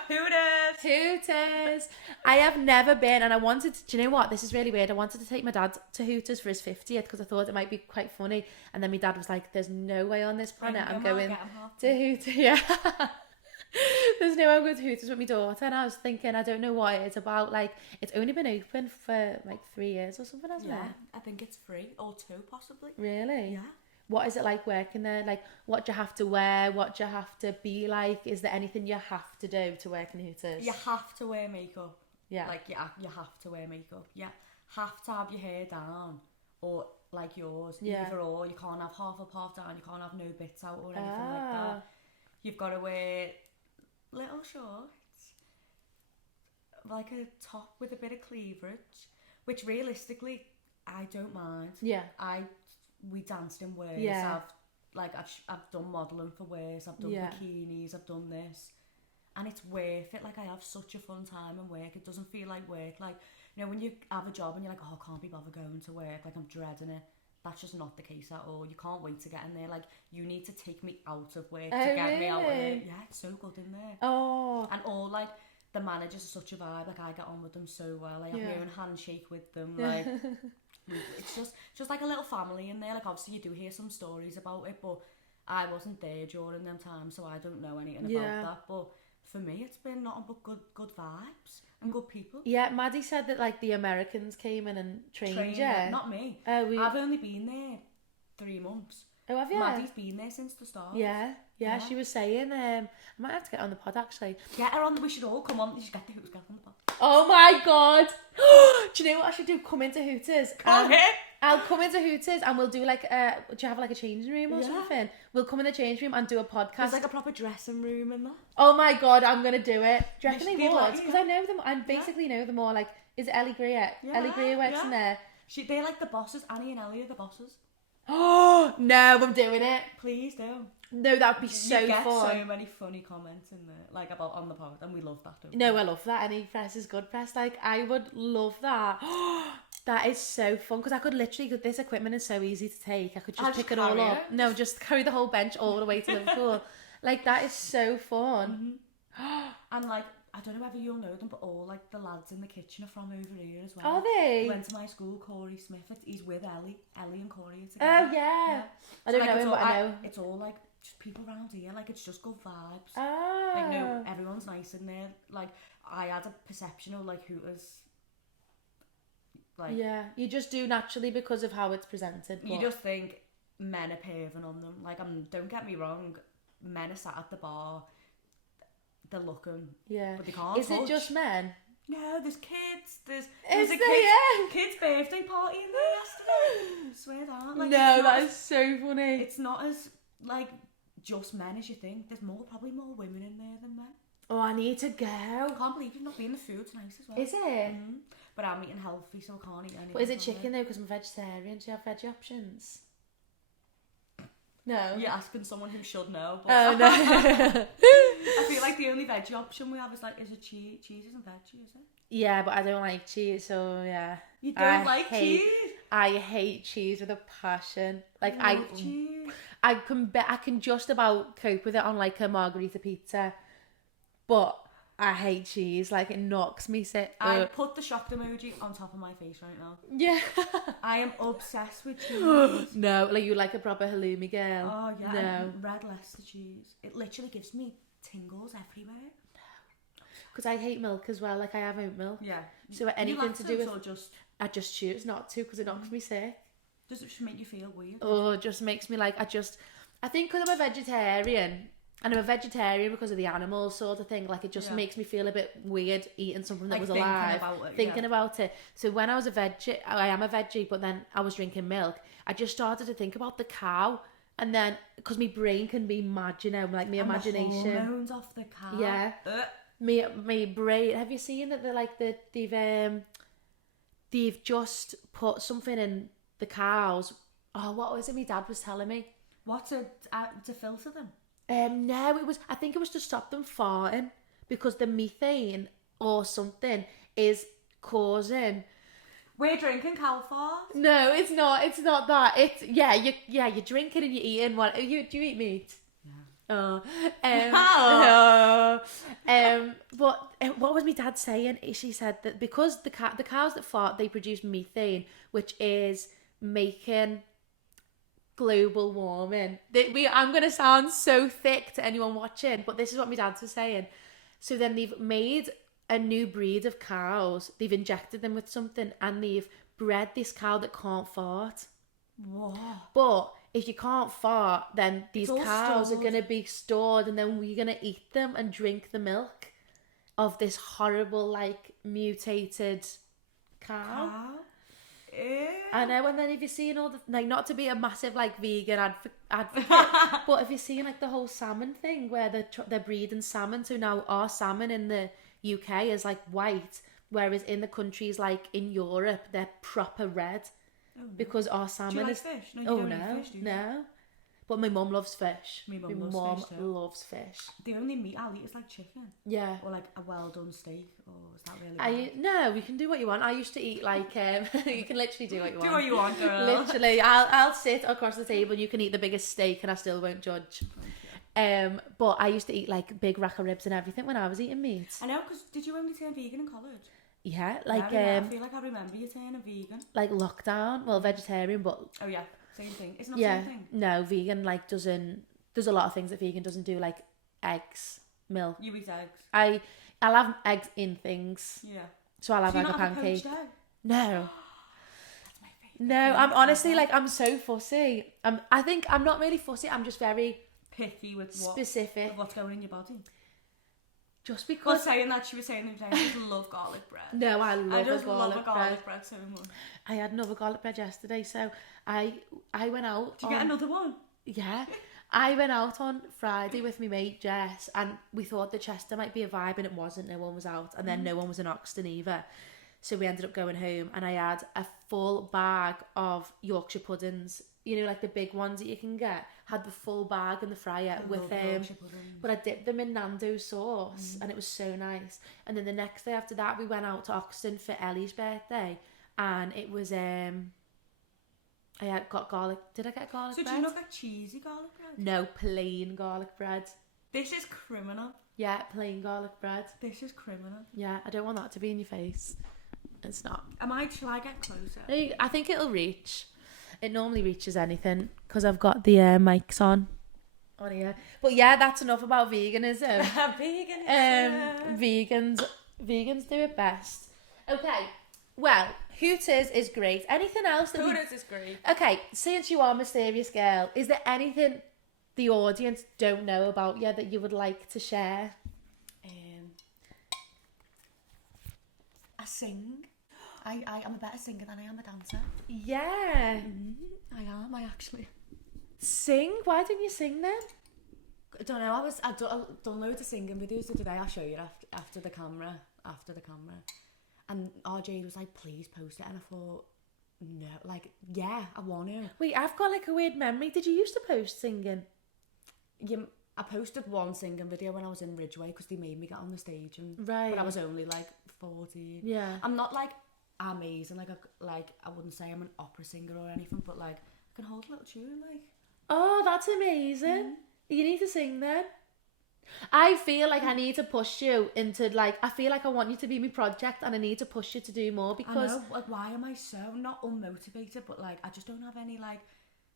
Hooters. I have never been, and I wanted to, do you know what, this is really weird, I wanted to take my dad to Hooters for his 50th because I thought it might be quite funny, and then my dad was like, there's no way on this planet I'm going to Hooters. Yeah. There's no way I'm going to Hooters with my daughter, and I was thinking, I don't know what it's about. Like, it's only been open for like 3 years or something, hasn't it? Yeah, I think it's 3 or 2 possibly. Really? Yeah. What is it like working there? Like, what do you have to wear? What do you have to be like? Is there anything you have to do to work in Hooters? You have to wear makeup. Yeah. Like, you have to wear makeup. You have to have your hair down, or like yours. Yeah. Either or. You can't have half up, half down. You can't have no bits out or anything like that. You've got to wear little shorts, like a top with a bit of cleavage, which realistically, I don't mind. Yeah. We danced in Wales. Yeah. I've done modelling for Wales. I've done bikinis. I've done this, and it's worth it. Like, I have such a fun time in work. It doesn't feel like work. Like, you know, when you have a job and you're like, oh, I can't be bothered going to work. Like, I'm dreading it. That's just not the case at all. You can't wait to get in there. Like, you need to take me out of work to get me out of there. Yeah, it's so good in there. Oh. And all, like, the managers are such a vibe. Like, I get on with them so well. I have my own handshake with them. Like, it's just like a little family in there. Like, obviously you do hear some stories about it, but I wasn't there during them times, so I don't know anything about that. But for me, it's been nothing but good vibes and good people. Yeah, Maddie said that like the Americans came in and trained you. Not me. I've only been there 3 months. Oh, have you? Maddie's been there since the start. Yeah, she was saying, I might have to get on the pod actually. Get her on, we should all come on, we should get the Hooters on the pod. Oh my god! Do you know what I should do? Come into Hooters. Come here! I'll come into Hooters and we'll do like do you have like a changing room or something? We'll come in the change room and do a podcast. There's like a proper dressing room in there. Oh my god, I'm gonna do it. Do you reckon they would? Because I know them, I basically know them all. Like, is it Ellie Greer? Yeah, Ellie Greer works in there. They're like the bosses. Annie and Ellie are the bosses. Oh no, I'm doing it. Please do. No, that'd be so fun. You get so many funny comments in there, like about on the pod, and we love that. No, I love that. Any press is good press. Like, I would love that. That is so fun, because I could literally, this equipment is so easy to take. I could just pick it all up. No, just carry the whole bench all the way to Liverpool. Like, that is so fun. And like, I don't know whether you'll know them, but all like the lads in the kitchen are from over here as well. Are they? He went to my school, Corey Smith. He's with Ellie and Corey are together. Oh yeah. I don't know him, but I know. It's all like just people around here. Like, it's just good vibes. Oh. Like, no, everyone's nice in there. Like, I had a perception of like Hooters. Like, yeah, you just do naturally because of how it's presented. You just think men are paving on them. Like, don't get me wrong, men are sat at the bar. They're looking, but they can't. Is it just men? No, there's kids. There's a kid's birthday party in there yesterday. I swear that. Like, no, that is so funny. It's not as like just men as you think. There's probably more women in there than men. Oh, I need to go. I can't believe you've not been. The food's nice as well. Is it? But I'm eating healthy, so I can't eat anything. But is it chicken though? Because I'm vegetarian. Do you have veggie options? No. You're asking someone who should know. But Oh, no. I feel like the only veggie option we have is like, is it cheese? Cheese isn't veggie, is it? Yeah, but I don't like cheese, so yeah. You don't like cheese? I hate cheese with a passion. Like I love cheese. I can just about cope with it on like a margarita pizza, but I hate cheese. Like it knocks me sick. I put the shocked emoji on top of my face right now. Yeah. I am obsessed with cheese. No, like you like a proper halloumi girl. Oh yeah. No. And red Leicester cheese. It literally gives me tingles everywhere. Because I hate milk as well. Like I have oat milk. Yeah. So anything to do with, or just I just choose not to because it knocks me sick. does it just make you feel weird? Oh, it just makes me like I think because I'm a vegetarian. And I'm a vegetarian because of the animals sort of thing. Like, it just makes me feel a bit weird eating something that Like was alive. Thinking about it. So when I was I am a veggie, but then I was drinking milk. I just started to think about the cow. And then, because my brain can be mad, you know, like my imagination. The hormones off the cow. Yeah. My brain. Have you seen that they've just put something in the cows? Oh, what was it my dad was telling me? What, to filter them? No, I think it was to stop them farting because the methane or something is causing. We're drinking cow fart. No, it's not. It's not that. It's you're drinking and you're eating. What do you eat meat? Yeah. But what was my dad saying? She said that because the cows that fart, they produce methane, which is making global warming. I'm going to sound so thick to anyone watching, but this is what my dad was saying. So then they've made a new breed of cows. They've injected them with something and they've bred this cow that can't fart. Whoa. But if you can't fart, then these cows stored. are going to be stored and then we're going to eat them and drink the milk of this horrible, like, mutated cow. Ew. I know, and then if you're seeing all the, like, not to be a massive, like, vegan advocate, but if you're seeing, like, the whole salmon thing where they're breeding salmon, so now our salmon in the UK is, like, white, whereas in the countries, like, in Europe, they're proper red. Oh, no. Because our salmon do you like is... fish? No, you don't eat fish, do you? No. But my mum loves fish. My My mum mum fish too. loves fish. The only meat I'll eat is like chicken. Yeah. Or like a well done steak. Or is that really bad? No, you can do what you want. I used to eat like you can literally do what you want. Do what you want, girl. Literally, I'll sit across the table and you can eat the biggest steak and I still won't judge. But I used to eat like big rack of ribs and everything when I was eating meat. I know, because did you only turn vegan in college? Yeah, like I feel like I remember you turning vegan. like lockdown. Well, vegetarian, but Oh yeah, same thing. It's not the same thing. no, vegan like doesn't. There's a lot of things that vegan doesn't do, like eggs, milk. You eat eggs. I'll have eggs in things, Yeah. so I'll have Do you like a not have pancake. poached egg? No. That's my favourite. No, I'm honestly like I'm so fussy. I think I'm not really fussy. I'm just very picky with specific. with what's going in your body. Just Well, because. saying that, she was saying the other day, I just love garlic bread. No, I just love a bread. garlic bread so much. I had another garlic bread yesterday, so I went out. Did you get another one? Yeah, I went out on Friday with my mate Jess, and we thought the Chester might be a vibe, and it wasn't. No one was out, and then no one was in Oxton either. So we ended up going home, and I had a full bag of Yorkshire puddings. You know, like the big ones that you can get. Had the full bag in the fryer with but I dipped them in Nando's sauce, and it was so nice. And then the next day after that, we went out to Oxton for Ellie's birthday, and it was I got garlic. Did I get garlic bread? So do you not get cheesy garlic bread? No, plain garlic bread. This is criminal. Yeah, plain garlic bread. This is criminal. Yeah, I don't want that to be in your face. It's not. Shall I get closer? I think it'll reach. It normally reaches anything because I've got the mics on here. But yeah, that's enough about veganism. Veganism. Vegans do it best. Okay, well, Hooters is great. Anything else? Hooters is great. Okay, since you are a mysterious girl, is there anything the audience don't know about you that you would like to share? I sing. I'm a better singer than I am a dancer. Yeah. I am. I actually. Sing? Why didn't you sing then? I don't know. I done loads of singing videos the other day. I'll show you after the camera. And RJ was like, please post it. And I thought, No, like, yeah, I want to. Wait, I've got like a weird memory. Did you used to post singing? Yeah, I posted one singing video when I was in Ridgeway because they made me get on the stage, and Right. but I was only like 14. Yeah. I'm not like amazing, like I wouldn't say I'm an opera singer or anything, but like I can hold a little tune, like. Oh, that's amazing. You need to sing then. I feel like I need to push you into like, I feel like I want you to be my project and I need to push you to do more because I know, like, why am I so not unmotivated, but like I just don't have any like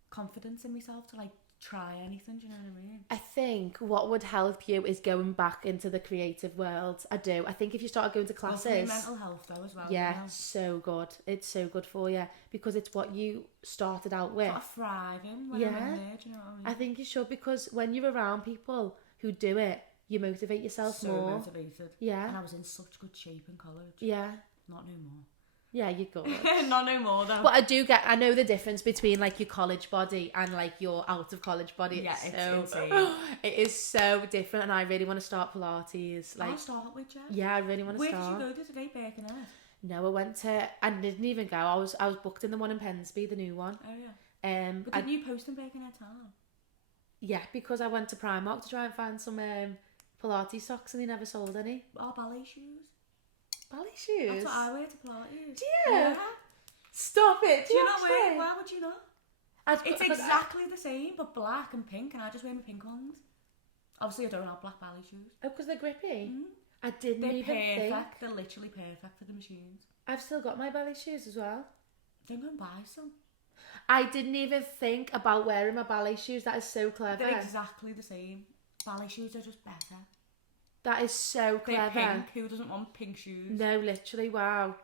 confidence in myself to like try anything, do you know what I mean? I think what would help you is going back into the creative world. I do. I think if you start going to Well, for classes, your mental health though as well. yeah, You know? so good. It's so good for you because it's what you started out with. Got to thrive in when Yeah. I'm in there, do you know what I mean? I think you should because when you're around people who do it, you motivate yourself so more. motivated. Yeah. And I was in such good shape in college. Yeah. Not no more. Yeah, you're good. Not no more though. But I know the difference between like your college body and like your out of college body. Yeah, it's it's so, insane. it is so different and I really want to start Pilates. Like, I'll start with you. yeah, I really want to Where start. did you go to today, Birkenhead? No, I didn't even go. I was booked in the one in Pensby, the new one. Oh yeah. But I, didn't you post in Birkenhead Town? yeah, because I went to Primark to try and find some Pilates socks and they never sold any. Or ballet shoes? Ballet shoes? That's what I wear to Pilates. Do you? Yeah. Stop it. Do you not actually? wear it? Why would you not? It's but- exactly the same, but black and pink, and I just wear my pink ones. Obviously, I don't have black ballet shoes. Oh, because they're grippy? Mm. I didn't They're even perfect. think. They're literally perfect for the machines. I've still got my ballet shoes as well. Then go and buy some. I didn't even think about wearing my ballet shoes. That is so clever. They're exactly the same. Ballet shoes are just better. That is so They're clever. pink. Who doesn't want pink shoes? No, literally, wow.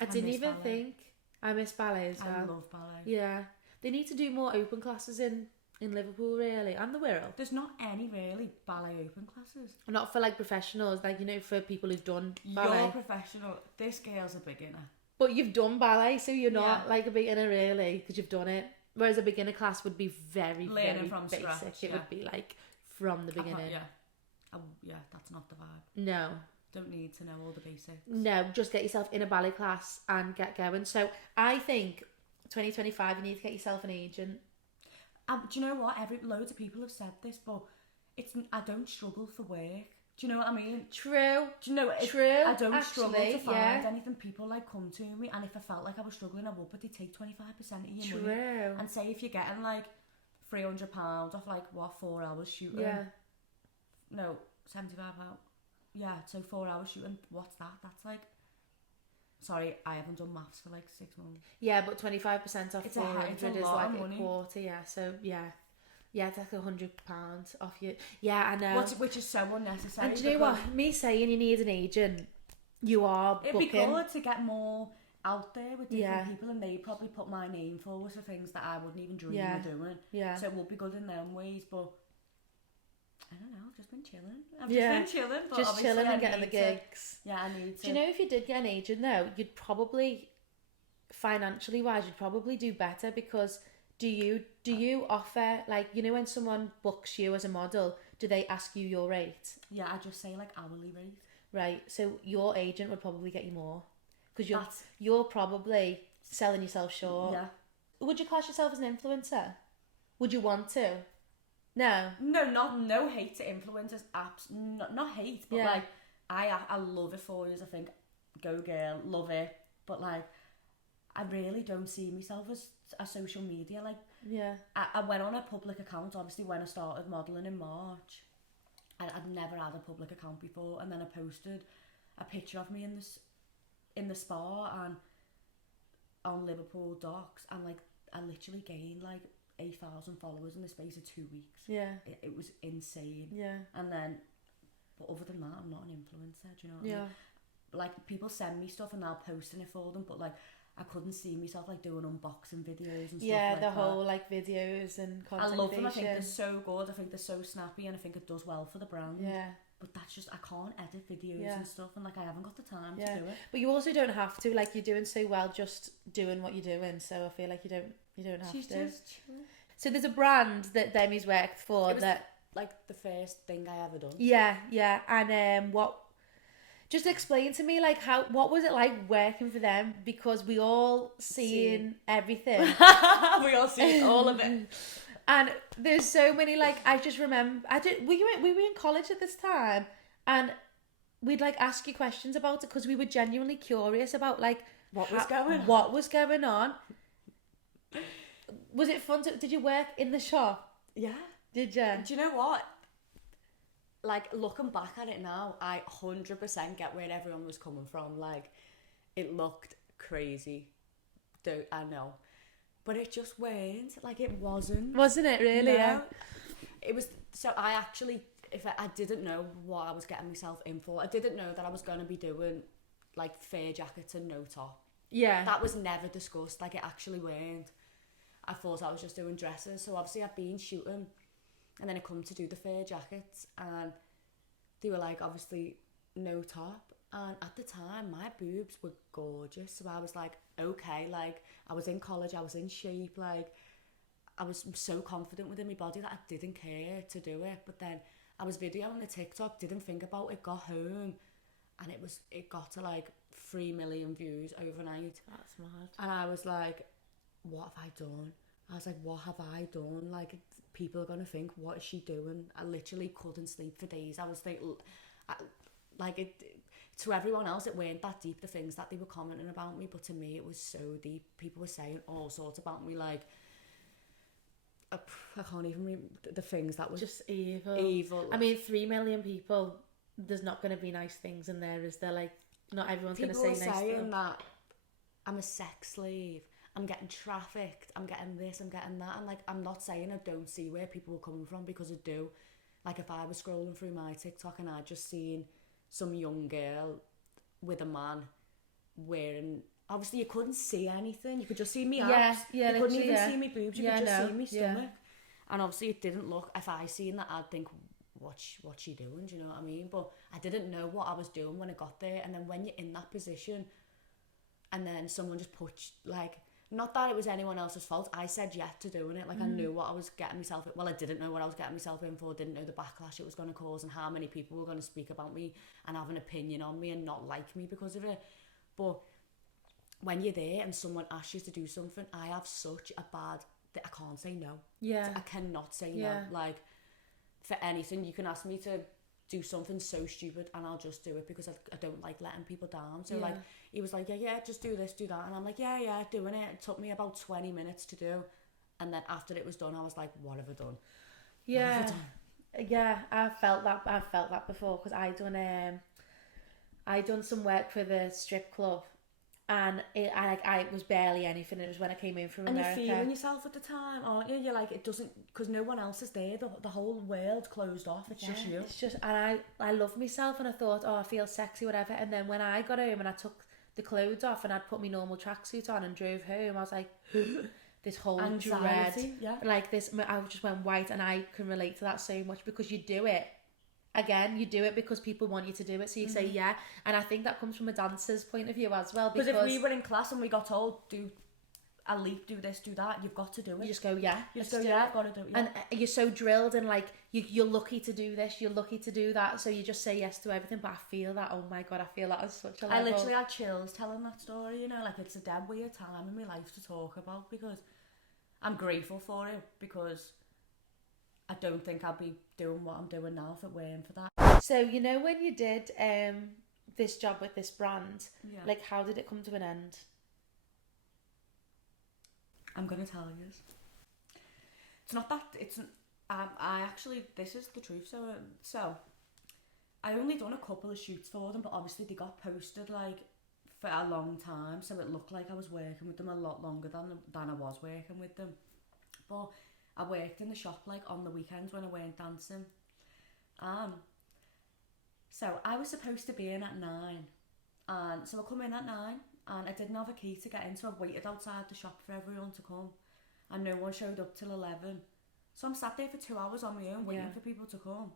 I didn't miss even ballet. think. I miss ballet as well. I love ballet. Yeah. They need to do more open classes in Liverpool, really, and the world. There's not any really ballet open classes. Not for like professionals, like, you know, for people who've done ballet. You're professional. This girl's a beginner. But you've done ballet, so you're not Yeah. like a beginner, really, because you've done it. Whereas a beginner class would be very, Learning very from basic. scratch, It yeah. would be like from the beginning. Yeah. Yeah, that's not the vibe. No. Don't need to know all the basics. No, just get yourself in a ballet class and get going. So I think 2025, you need to get yourself an agent. Do you know what? Loads of people have said this, but I don't struggle for work. Do you know what I mean? True. Do you know? True, I don't struggle actually, to find yeah. anything. People like come to me, and if I felt like I was struggling, I would. But they take 25% of your money. True. And say if you're getting like £300 off like what 4 hours shooting. Yeah. No, £75. Yeah, so 4 hours shooting. What's that? That's like. Sorry, I haven't done maths for like 6 months. Yeah, but 25% off It's a 400 is lot like of a money. quarter, yeah. So, yeah. Yeah, it's like £100 off you. Yeah, I know. Which is so unnecessary. And do you know what? Me saying you need an agent, you are It'd booking. be good to get more out there with different Yeah. people, and they probably put my name forward for things that I wouldn't even dream Yeah. of doing. Yeah. So it would be good in them ways, but I don't know. I've just been chilling. Yeah. Just been chilling. But Just obviously chilling I and getting the need to- gigs. Yeah, I need to. Do you know if you did get an agent though, you'd probably, financially wise, you'd probably do better because do you offer, like, you know, when someone books you as a model, do they ask you your rate? Yeah, I just say like hourly rate. Right, so your agent would probably get you more because That's- you're probably selling yourself short. Yeah. Would you class yourself as an influencer? Would you want to? No. No hate to influencers. Not hate, but Yeah. like I love it for you. I think go girl, love it. But like I really don't see myself as a social media. Like Yeah. I went on a public account obviously when I started modelling in March. I'd never had a public account before, and then I posted a picture of me in the spa and on Liverpool docks, and like I literally gained like 8,000 followers in the space of 2 weeks. Yeah. It was insane. Yeah. And then, but other than that, I'm not an influencer. Do you know what I Yeah. mean? Like people send me stuff and I'll post it for them, but like I couldn't see myself like doing unboxing videos and stuff Yeah, like the that. whole like videos and I content love them. I think they're creation. so good. I think they're so snappy, and I think it does well for the brand. Yeah. But that's just, I can't edit videos Yeah. and stuff, and like I haven't got the time Yeah. to do it. But you also don't have to, like, you're doing so well just doing what you're doing, so I feel like you don't have She's to. just chilling. So there's a brand that Demi's worked for It was that like the first thing I ever done. yeah, and what Just explain to me, like, what was it like working for them? Because we all seen everything. We all see all of it. And there's so many, like, I just remember, we were in college at this time, and we'd, like, ask you questions about it because we were genuinely curious about, like, What was going on. Was it fun did you work in the shop? Yeah. Did you? Do you know what? Like, looking back at it now, I 100% get where everyone was coming from. Like, it looked crazy. I know. But it just weren't. Like, it wasn't. Wasn't it, really? No. Yeah. It was... So, I actually... I didn't know what I was getting myself in for. I didn't know that I was going to be doing, like, fair jackets and no top. Yeah. That was never discussed. Like, it actually weren't. I thought I was just doing dresses. So, obviously, I'd been shooting... And then I come to do the fair jackets, and they were like, obviously, no top. And at the time, my boobs were gorgeous. So I was like, okay, like, I was in college, I was in shape, like, I was so confident within my body that I didn't care to do it. But then I was videoing the TikTok, didn't think about it, got home, and it got to like 3 million views overnight. That's mad. And I was like, what have I done? I was like, what have I done? Like, people are going to think, what is she doing? I literally couldn't sleep for days. I was thinking, to everyone else, it weren't that deep, the things that they were commenting about me, but to me, it was so deep. People were saying all sorts about me, like, I can't even remember the things that was just evil. Evil. I mean, 3 million people, there's not going to be nice things in there, is there? Like, not everyone's going to say nice things. People were saying that I'm a sex slave. I'm getting trafficked, I'm getting this, I'm getting that. And like, I'm not saying I don't see where people were coming from, because I do. Like, if I was scrolling through my TikTok and I'd just seen some young girl with a man wearing, obviously you couldn't see anything, you could just see me abs. Yeah, you couldn't even see me boobs, you could just see me stomach. Yeah. And obviously it didn't look, if I seen that, I'd think, what's she doing, do you know what I mean? But I didn't know what I was doing when I got there. And then when you're in that position, and then someone just puts, like, not that it was anyone else's fault. I said yes to doing it. Like, I knew what I was getting myself in. Well, I didn't know what I was getting myself in for. Didn't know the backlash it was going to cause and how many people were going to speak about me and have an opinion on me and not like me because of it. But when you're there and someone asks you to do something, I have such a bad... I can't say no. Yeah. I cannot say no. Like, for anything, you can ask me to do something so stupid and I'll just do it because I don't like letting people down. So like, he was like, yeah, just do this, do that. And I'm like, yeah, doing it. It took me about 20 minutes to do. And then after it was done, I was like, what have I done? Yeah. Yeah, I've felt that before, because I done some work for the strip club, and I was barely anything. It was when I came in from America. And you're feeling yourself at the time, aren't you? You're like, it doesn't, because no one else is there. The whole world closed off. It's just you. It's just, and I loved myself, and I thought, oh, I feel sexy, whatever. And then when I got home and I took the clothes off and I'd put my normal tracksuit on and drove home, I was like, this whole anxiety, dread, like this, I just went white. And I can relate to that so much, because you do it. Again, you do it because people want you to do it, so you say yeah. And I think that comes from a dancer's point of view as well, because if we were in class and we got told, do a leap, do this, do that, you've got to do it. You just go, yeah. You just go, yeah, I've got to do it. Yeah. And you're so drilled, and like, you're lucky to do this, you're lucky to do that, so you just say yes to everything. But I feel that, oh my God, I feel that as such a level. I literally had chills telling that story, you know, like, it's a dead weird time in my life to talk about, because I'm grateful for it, because I don't think I'd be doing what I'm doing now if it weren't for that. So, you know, when you did this job with this brand, like, how did it come to an end? I'm going to tell you. It's not that, I actually, this is the truth. So, I only done a couple of shoots for them, but obviously they got posted, like, for a long time, so it looked like I was working with them a lot longer than I was working with them. But I worked in the shop, like, on the weekends when I weren't dancing. So I was supposed to be in at 9, and so I come in at 9, and I didn't have a key to get in, so I waited outside the shop for everyone to come, and no one showed up till 11. So I'm sat there for 2 hours on my own waiting for people to come.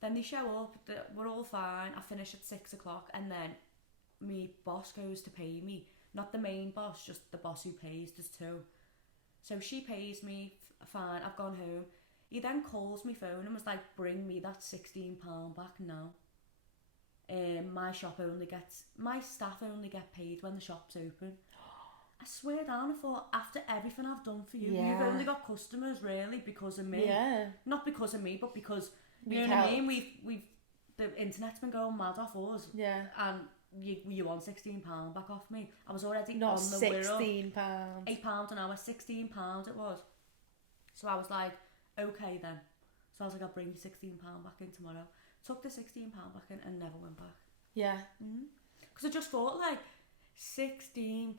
Then they show up, we're all fine, I finish at 6 o'clock, and then my boss goes to pay me. Not the main boss, just the boss who pays, there's two. So she pays me, fine, I've gone home. He then calls me phone and was like, bring me that £16 back now. My staff only get paid when the shop's open. I swear down, I thought, after everything I've done for you, you've only got customers really because of me. Yeah. Not because of me, but because, you know what I mean? We've the internet's been going mad off us. Yeah. And you want £16 back off me. I was already not on the £16. £8 an hour, £16 it was. So I was like, okay then. So I was like, I'll bring you £16 back in tomorrow. Took the £16 back in and never went back. Yeah. Because I just thought, like, £16,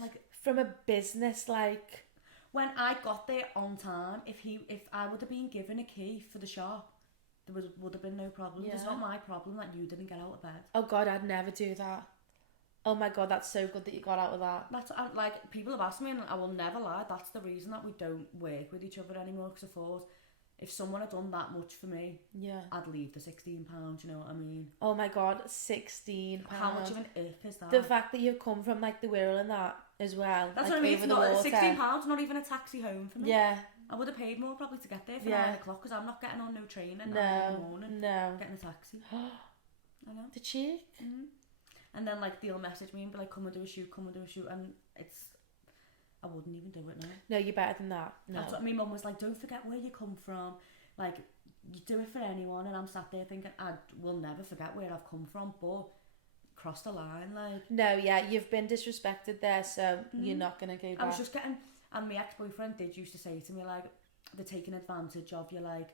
like, from a business, like, when I got there on time, if I would have been given a key for the shop, there would have been no problem. Yeah. It's not my problem that you didn't get out of bed. Oh God, I'd never do that. Oh my God, that's so good that you got out of that. That's like, people have asked me, and I will never lie, that's the reason that we don't work with each other anymore, because I thought, if someone had done that much for me, I'd leave the £16, you know what I mean? Oh my God, £16. How much of an ick is that? The fact that you've come from, like, the Wirral and that as well. That's like, what I mean, it's not, £16, not even a taxi home for me. Yeah. I would have paid more probably to get there for 9 o'clock, because I'm not getting on no train at 9 in the morning. No. I'm getting a taxi. I know. The cheek. And then, like, they'll message me and be like, come and do a shoot, and I wouldn't even do it now. No, you're better than that. No. That's what my mum was like, don't forget where you come from. Like, you do it for anyone. And I'm sat there thinking, I will never forget where I've come from, but cross the line, like. No, yeah, you've been disrespected there, so you're not going to go back. I was just getting, and my ex-boyfriend used to say to me, like, they're taking advantage of you, like,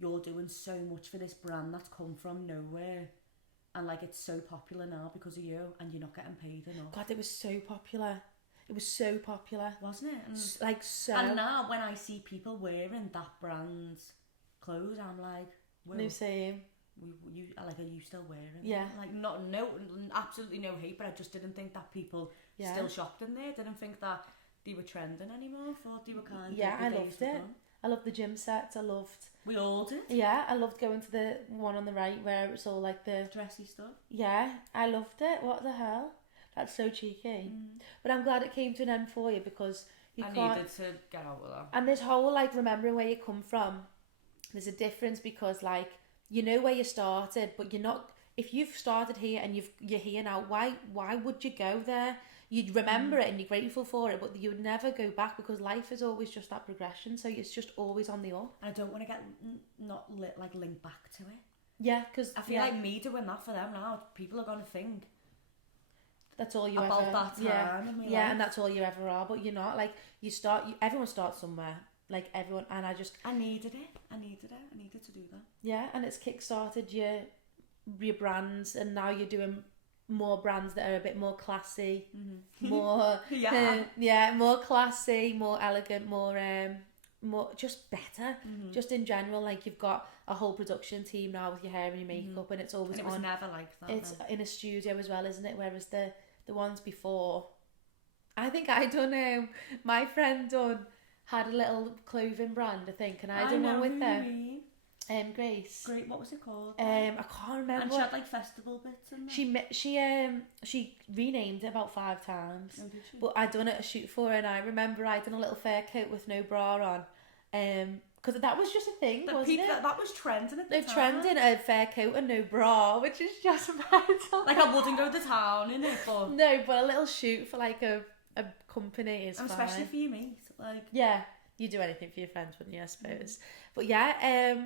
you're doing so much for this brand that's come from nowhere. And, like, it's so popular now because of you, and you're not getting paid enough. God, it was so popular. It was so popular. Wasn't it? And, like, so... And now, when I see people wearing that brand's clothes, I'm like... Well, no, same. Are you still wearing it? Yeah. Like, absolutely no hate, but I just didn't think that people still shopped in there. Didn't think that they were trending anymore. Thought they were kind of... Yeah, I loved it. I loved the gym sets. I loved... We all did. Yeah, I loved going to the one on the right where it's all, like, the... dressy stuff. Yeah, I loved it. What the hell? That's so cheeky. But I'm glad it came to an end for you, because I needed to get out of that. And this whole, like, remembering where you come from, there's a difference, because, like, you know where you started, but you're not... If you've started here and you're here now, why would you go there? You'd remember it and you're grateful for it, but you would never go back, because life is always just that progression, so it's just always on the up. I don't want to get linked back to it. Yeah, because... I feel like me doing that for them now, people are going to think... That's all you about ever... that time in my life. And that's all you ever are, but you're not. Like, everyone starts somewhere. Like, everyone... And I needed it. I needed to do that. Yeah, and it's kick-started your brands, and now you're doing more brands that are a bit more classy, more... more classy, more elegant, more just better. Just in general, like, you've got a whole production team now with your hair and your makeup, and it's always and it was never like that. It's in a studio as well, isn't it? Whereas the ones before, I think my friend had a little clothing brand, I think, and I done one with them. Grace. Great. What was it called? I can't remember. And she had like festival bits in there. She renamed it about 5 times. Oh, did she? But I done a shoot for her, and I remember I done a little fair coat with no bra on. Because that was just a thing, wasn't it? That was trending at the time. They're trending a fair coat and no bra, which is just bad. Like, I wouldn't go to town in it, but... No, but a little shoot for, like, a company is fine. Especially for your mate, like... Yeah, you do anything for your friends, wouldn't you, I suppose. But yeah,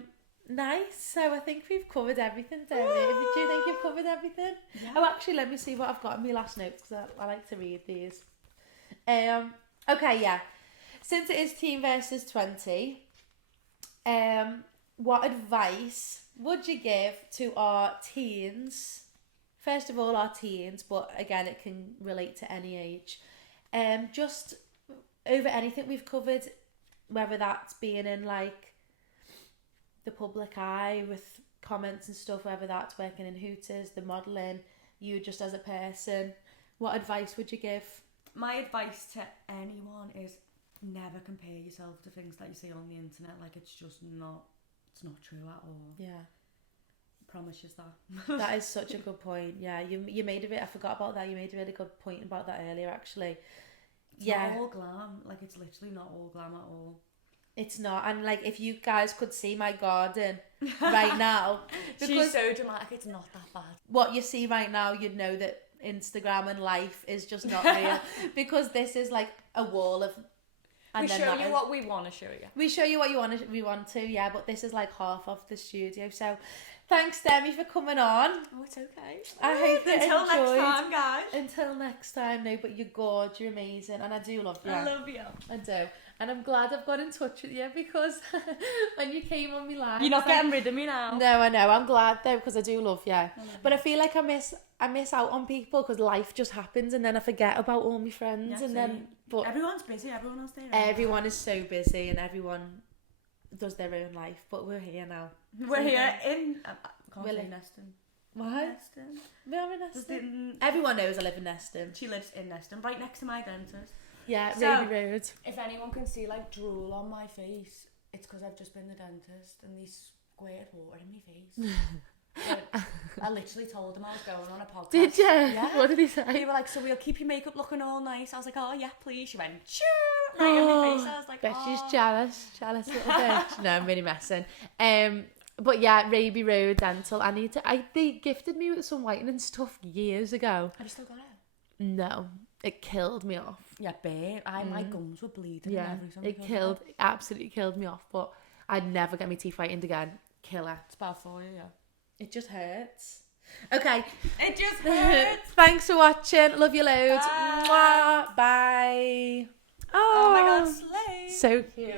nice. So I think we've covered everything, Demi. Do you think you've covered everything? Yeah. Oh, actually, let me see what I've got in my last notes, because I like to read these. Okay, yeah. Since it is Teen versus 20... what advice would you give to our teens? First of all, our teens, but again, it can relate to any age. Just over anything we've covered, whether that's being in, like, the public eye with comments and stuff, whether that's working in Hooters, the modelling, you just as a person, what advice would you give? My advice to anyone is never compare yourself to things that you see on the internet. Like, it's not true at all. Yeah. I promise you that. That is such a good point. Yeah, you made I forgot about that. You made a really good point about that earlier, actually. It's not all glam. Like, it's literally not all glam at all. It's not. And like, if you guys could see my garden right now, She's because so dramatic, it's not that bad. what you see right now, you'd know that Instagram and life is just not real. Because this is like a wall of... We show you what we want to show you. We show you what we want to, yeah, but this is like half of the studio. So thanks, Demi, for coming on. Oh, it's okay. I hope you Until enjoyed. next time, guys. Until next time, no, but you're gorgeous, you're amazing, and I do love you. I love you. I do. And I'm glad I've got in touch with you, because when you came on me live... You're not getting rid of me now. No, I know. I'm glad though, because I do love you. But I feel like I miss out on people, because life just happens, and then I forget about all my friends, Yeah, and then... But everyone's busy, everyone else there. everyone is so busy, and everyone does their own life, but we're here now. We're here in... can't We're say like- Neston. What? Neston. We're in Neston. Everyone knows I live in Neston. She lives in Neston, right next to my dentist. Yeah, So- Ruby Road. If anyone can see like drool on my face, it's because I've just been the dentist and they squirted water in my face. But I literally told them I was going on a podcast. Did you? Yeah. What did he They say? were like, so we'll keep your makeup looking all nice. I was like, oh yeah, please. She went, choo, right in my face. I was like, Bet oh. she's jealous little bitch. No, I'm really messing. But yeah, Ruby Road Dental. They gifted me with some whitening stuff years ago. Have you still got it? No, it killed me off. Yeah, babe. My gums were bleeding Yeah, and everything. it absolutely killed me off. But I'd never get my teeth whitened again. Killer. It's bad for you, yeah. It just hurts. Okay. It just hurts. Thanks for watching. Love you loads. Bye. Mwah. Bye. Oh my god, slay. So cute.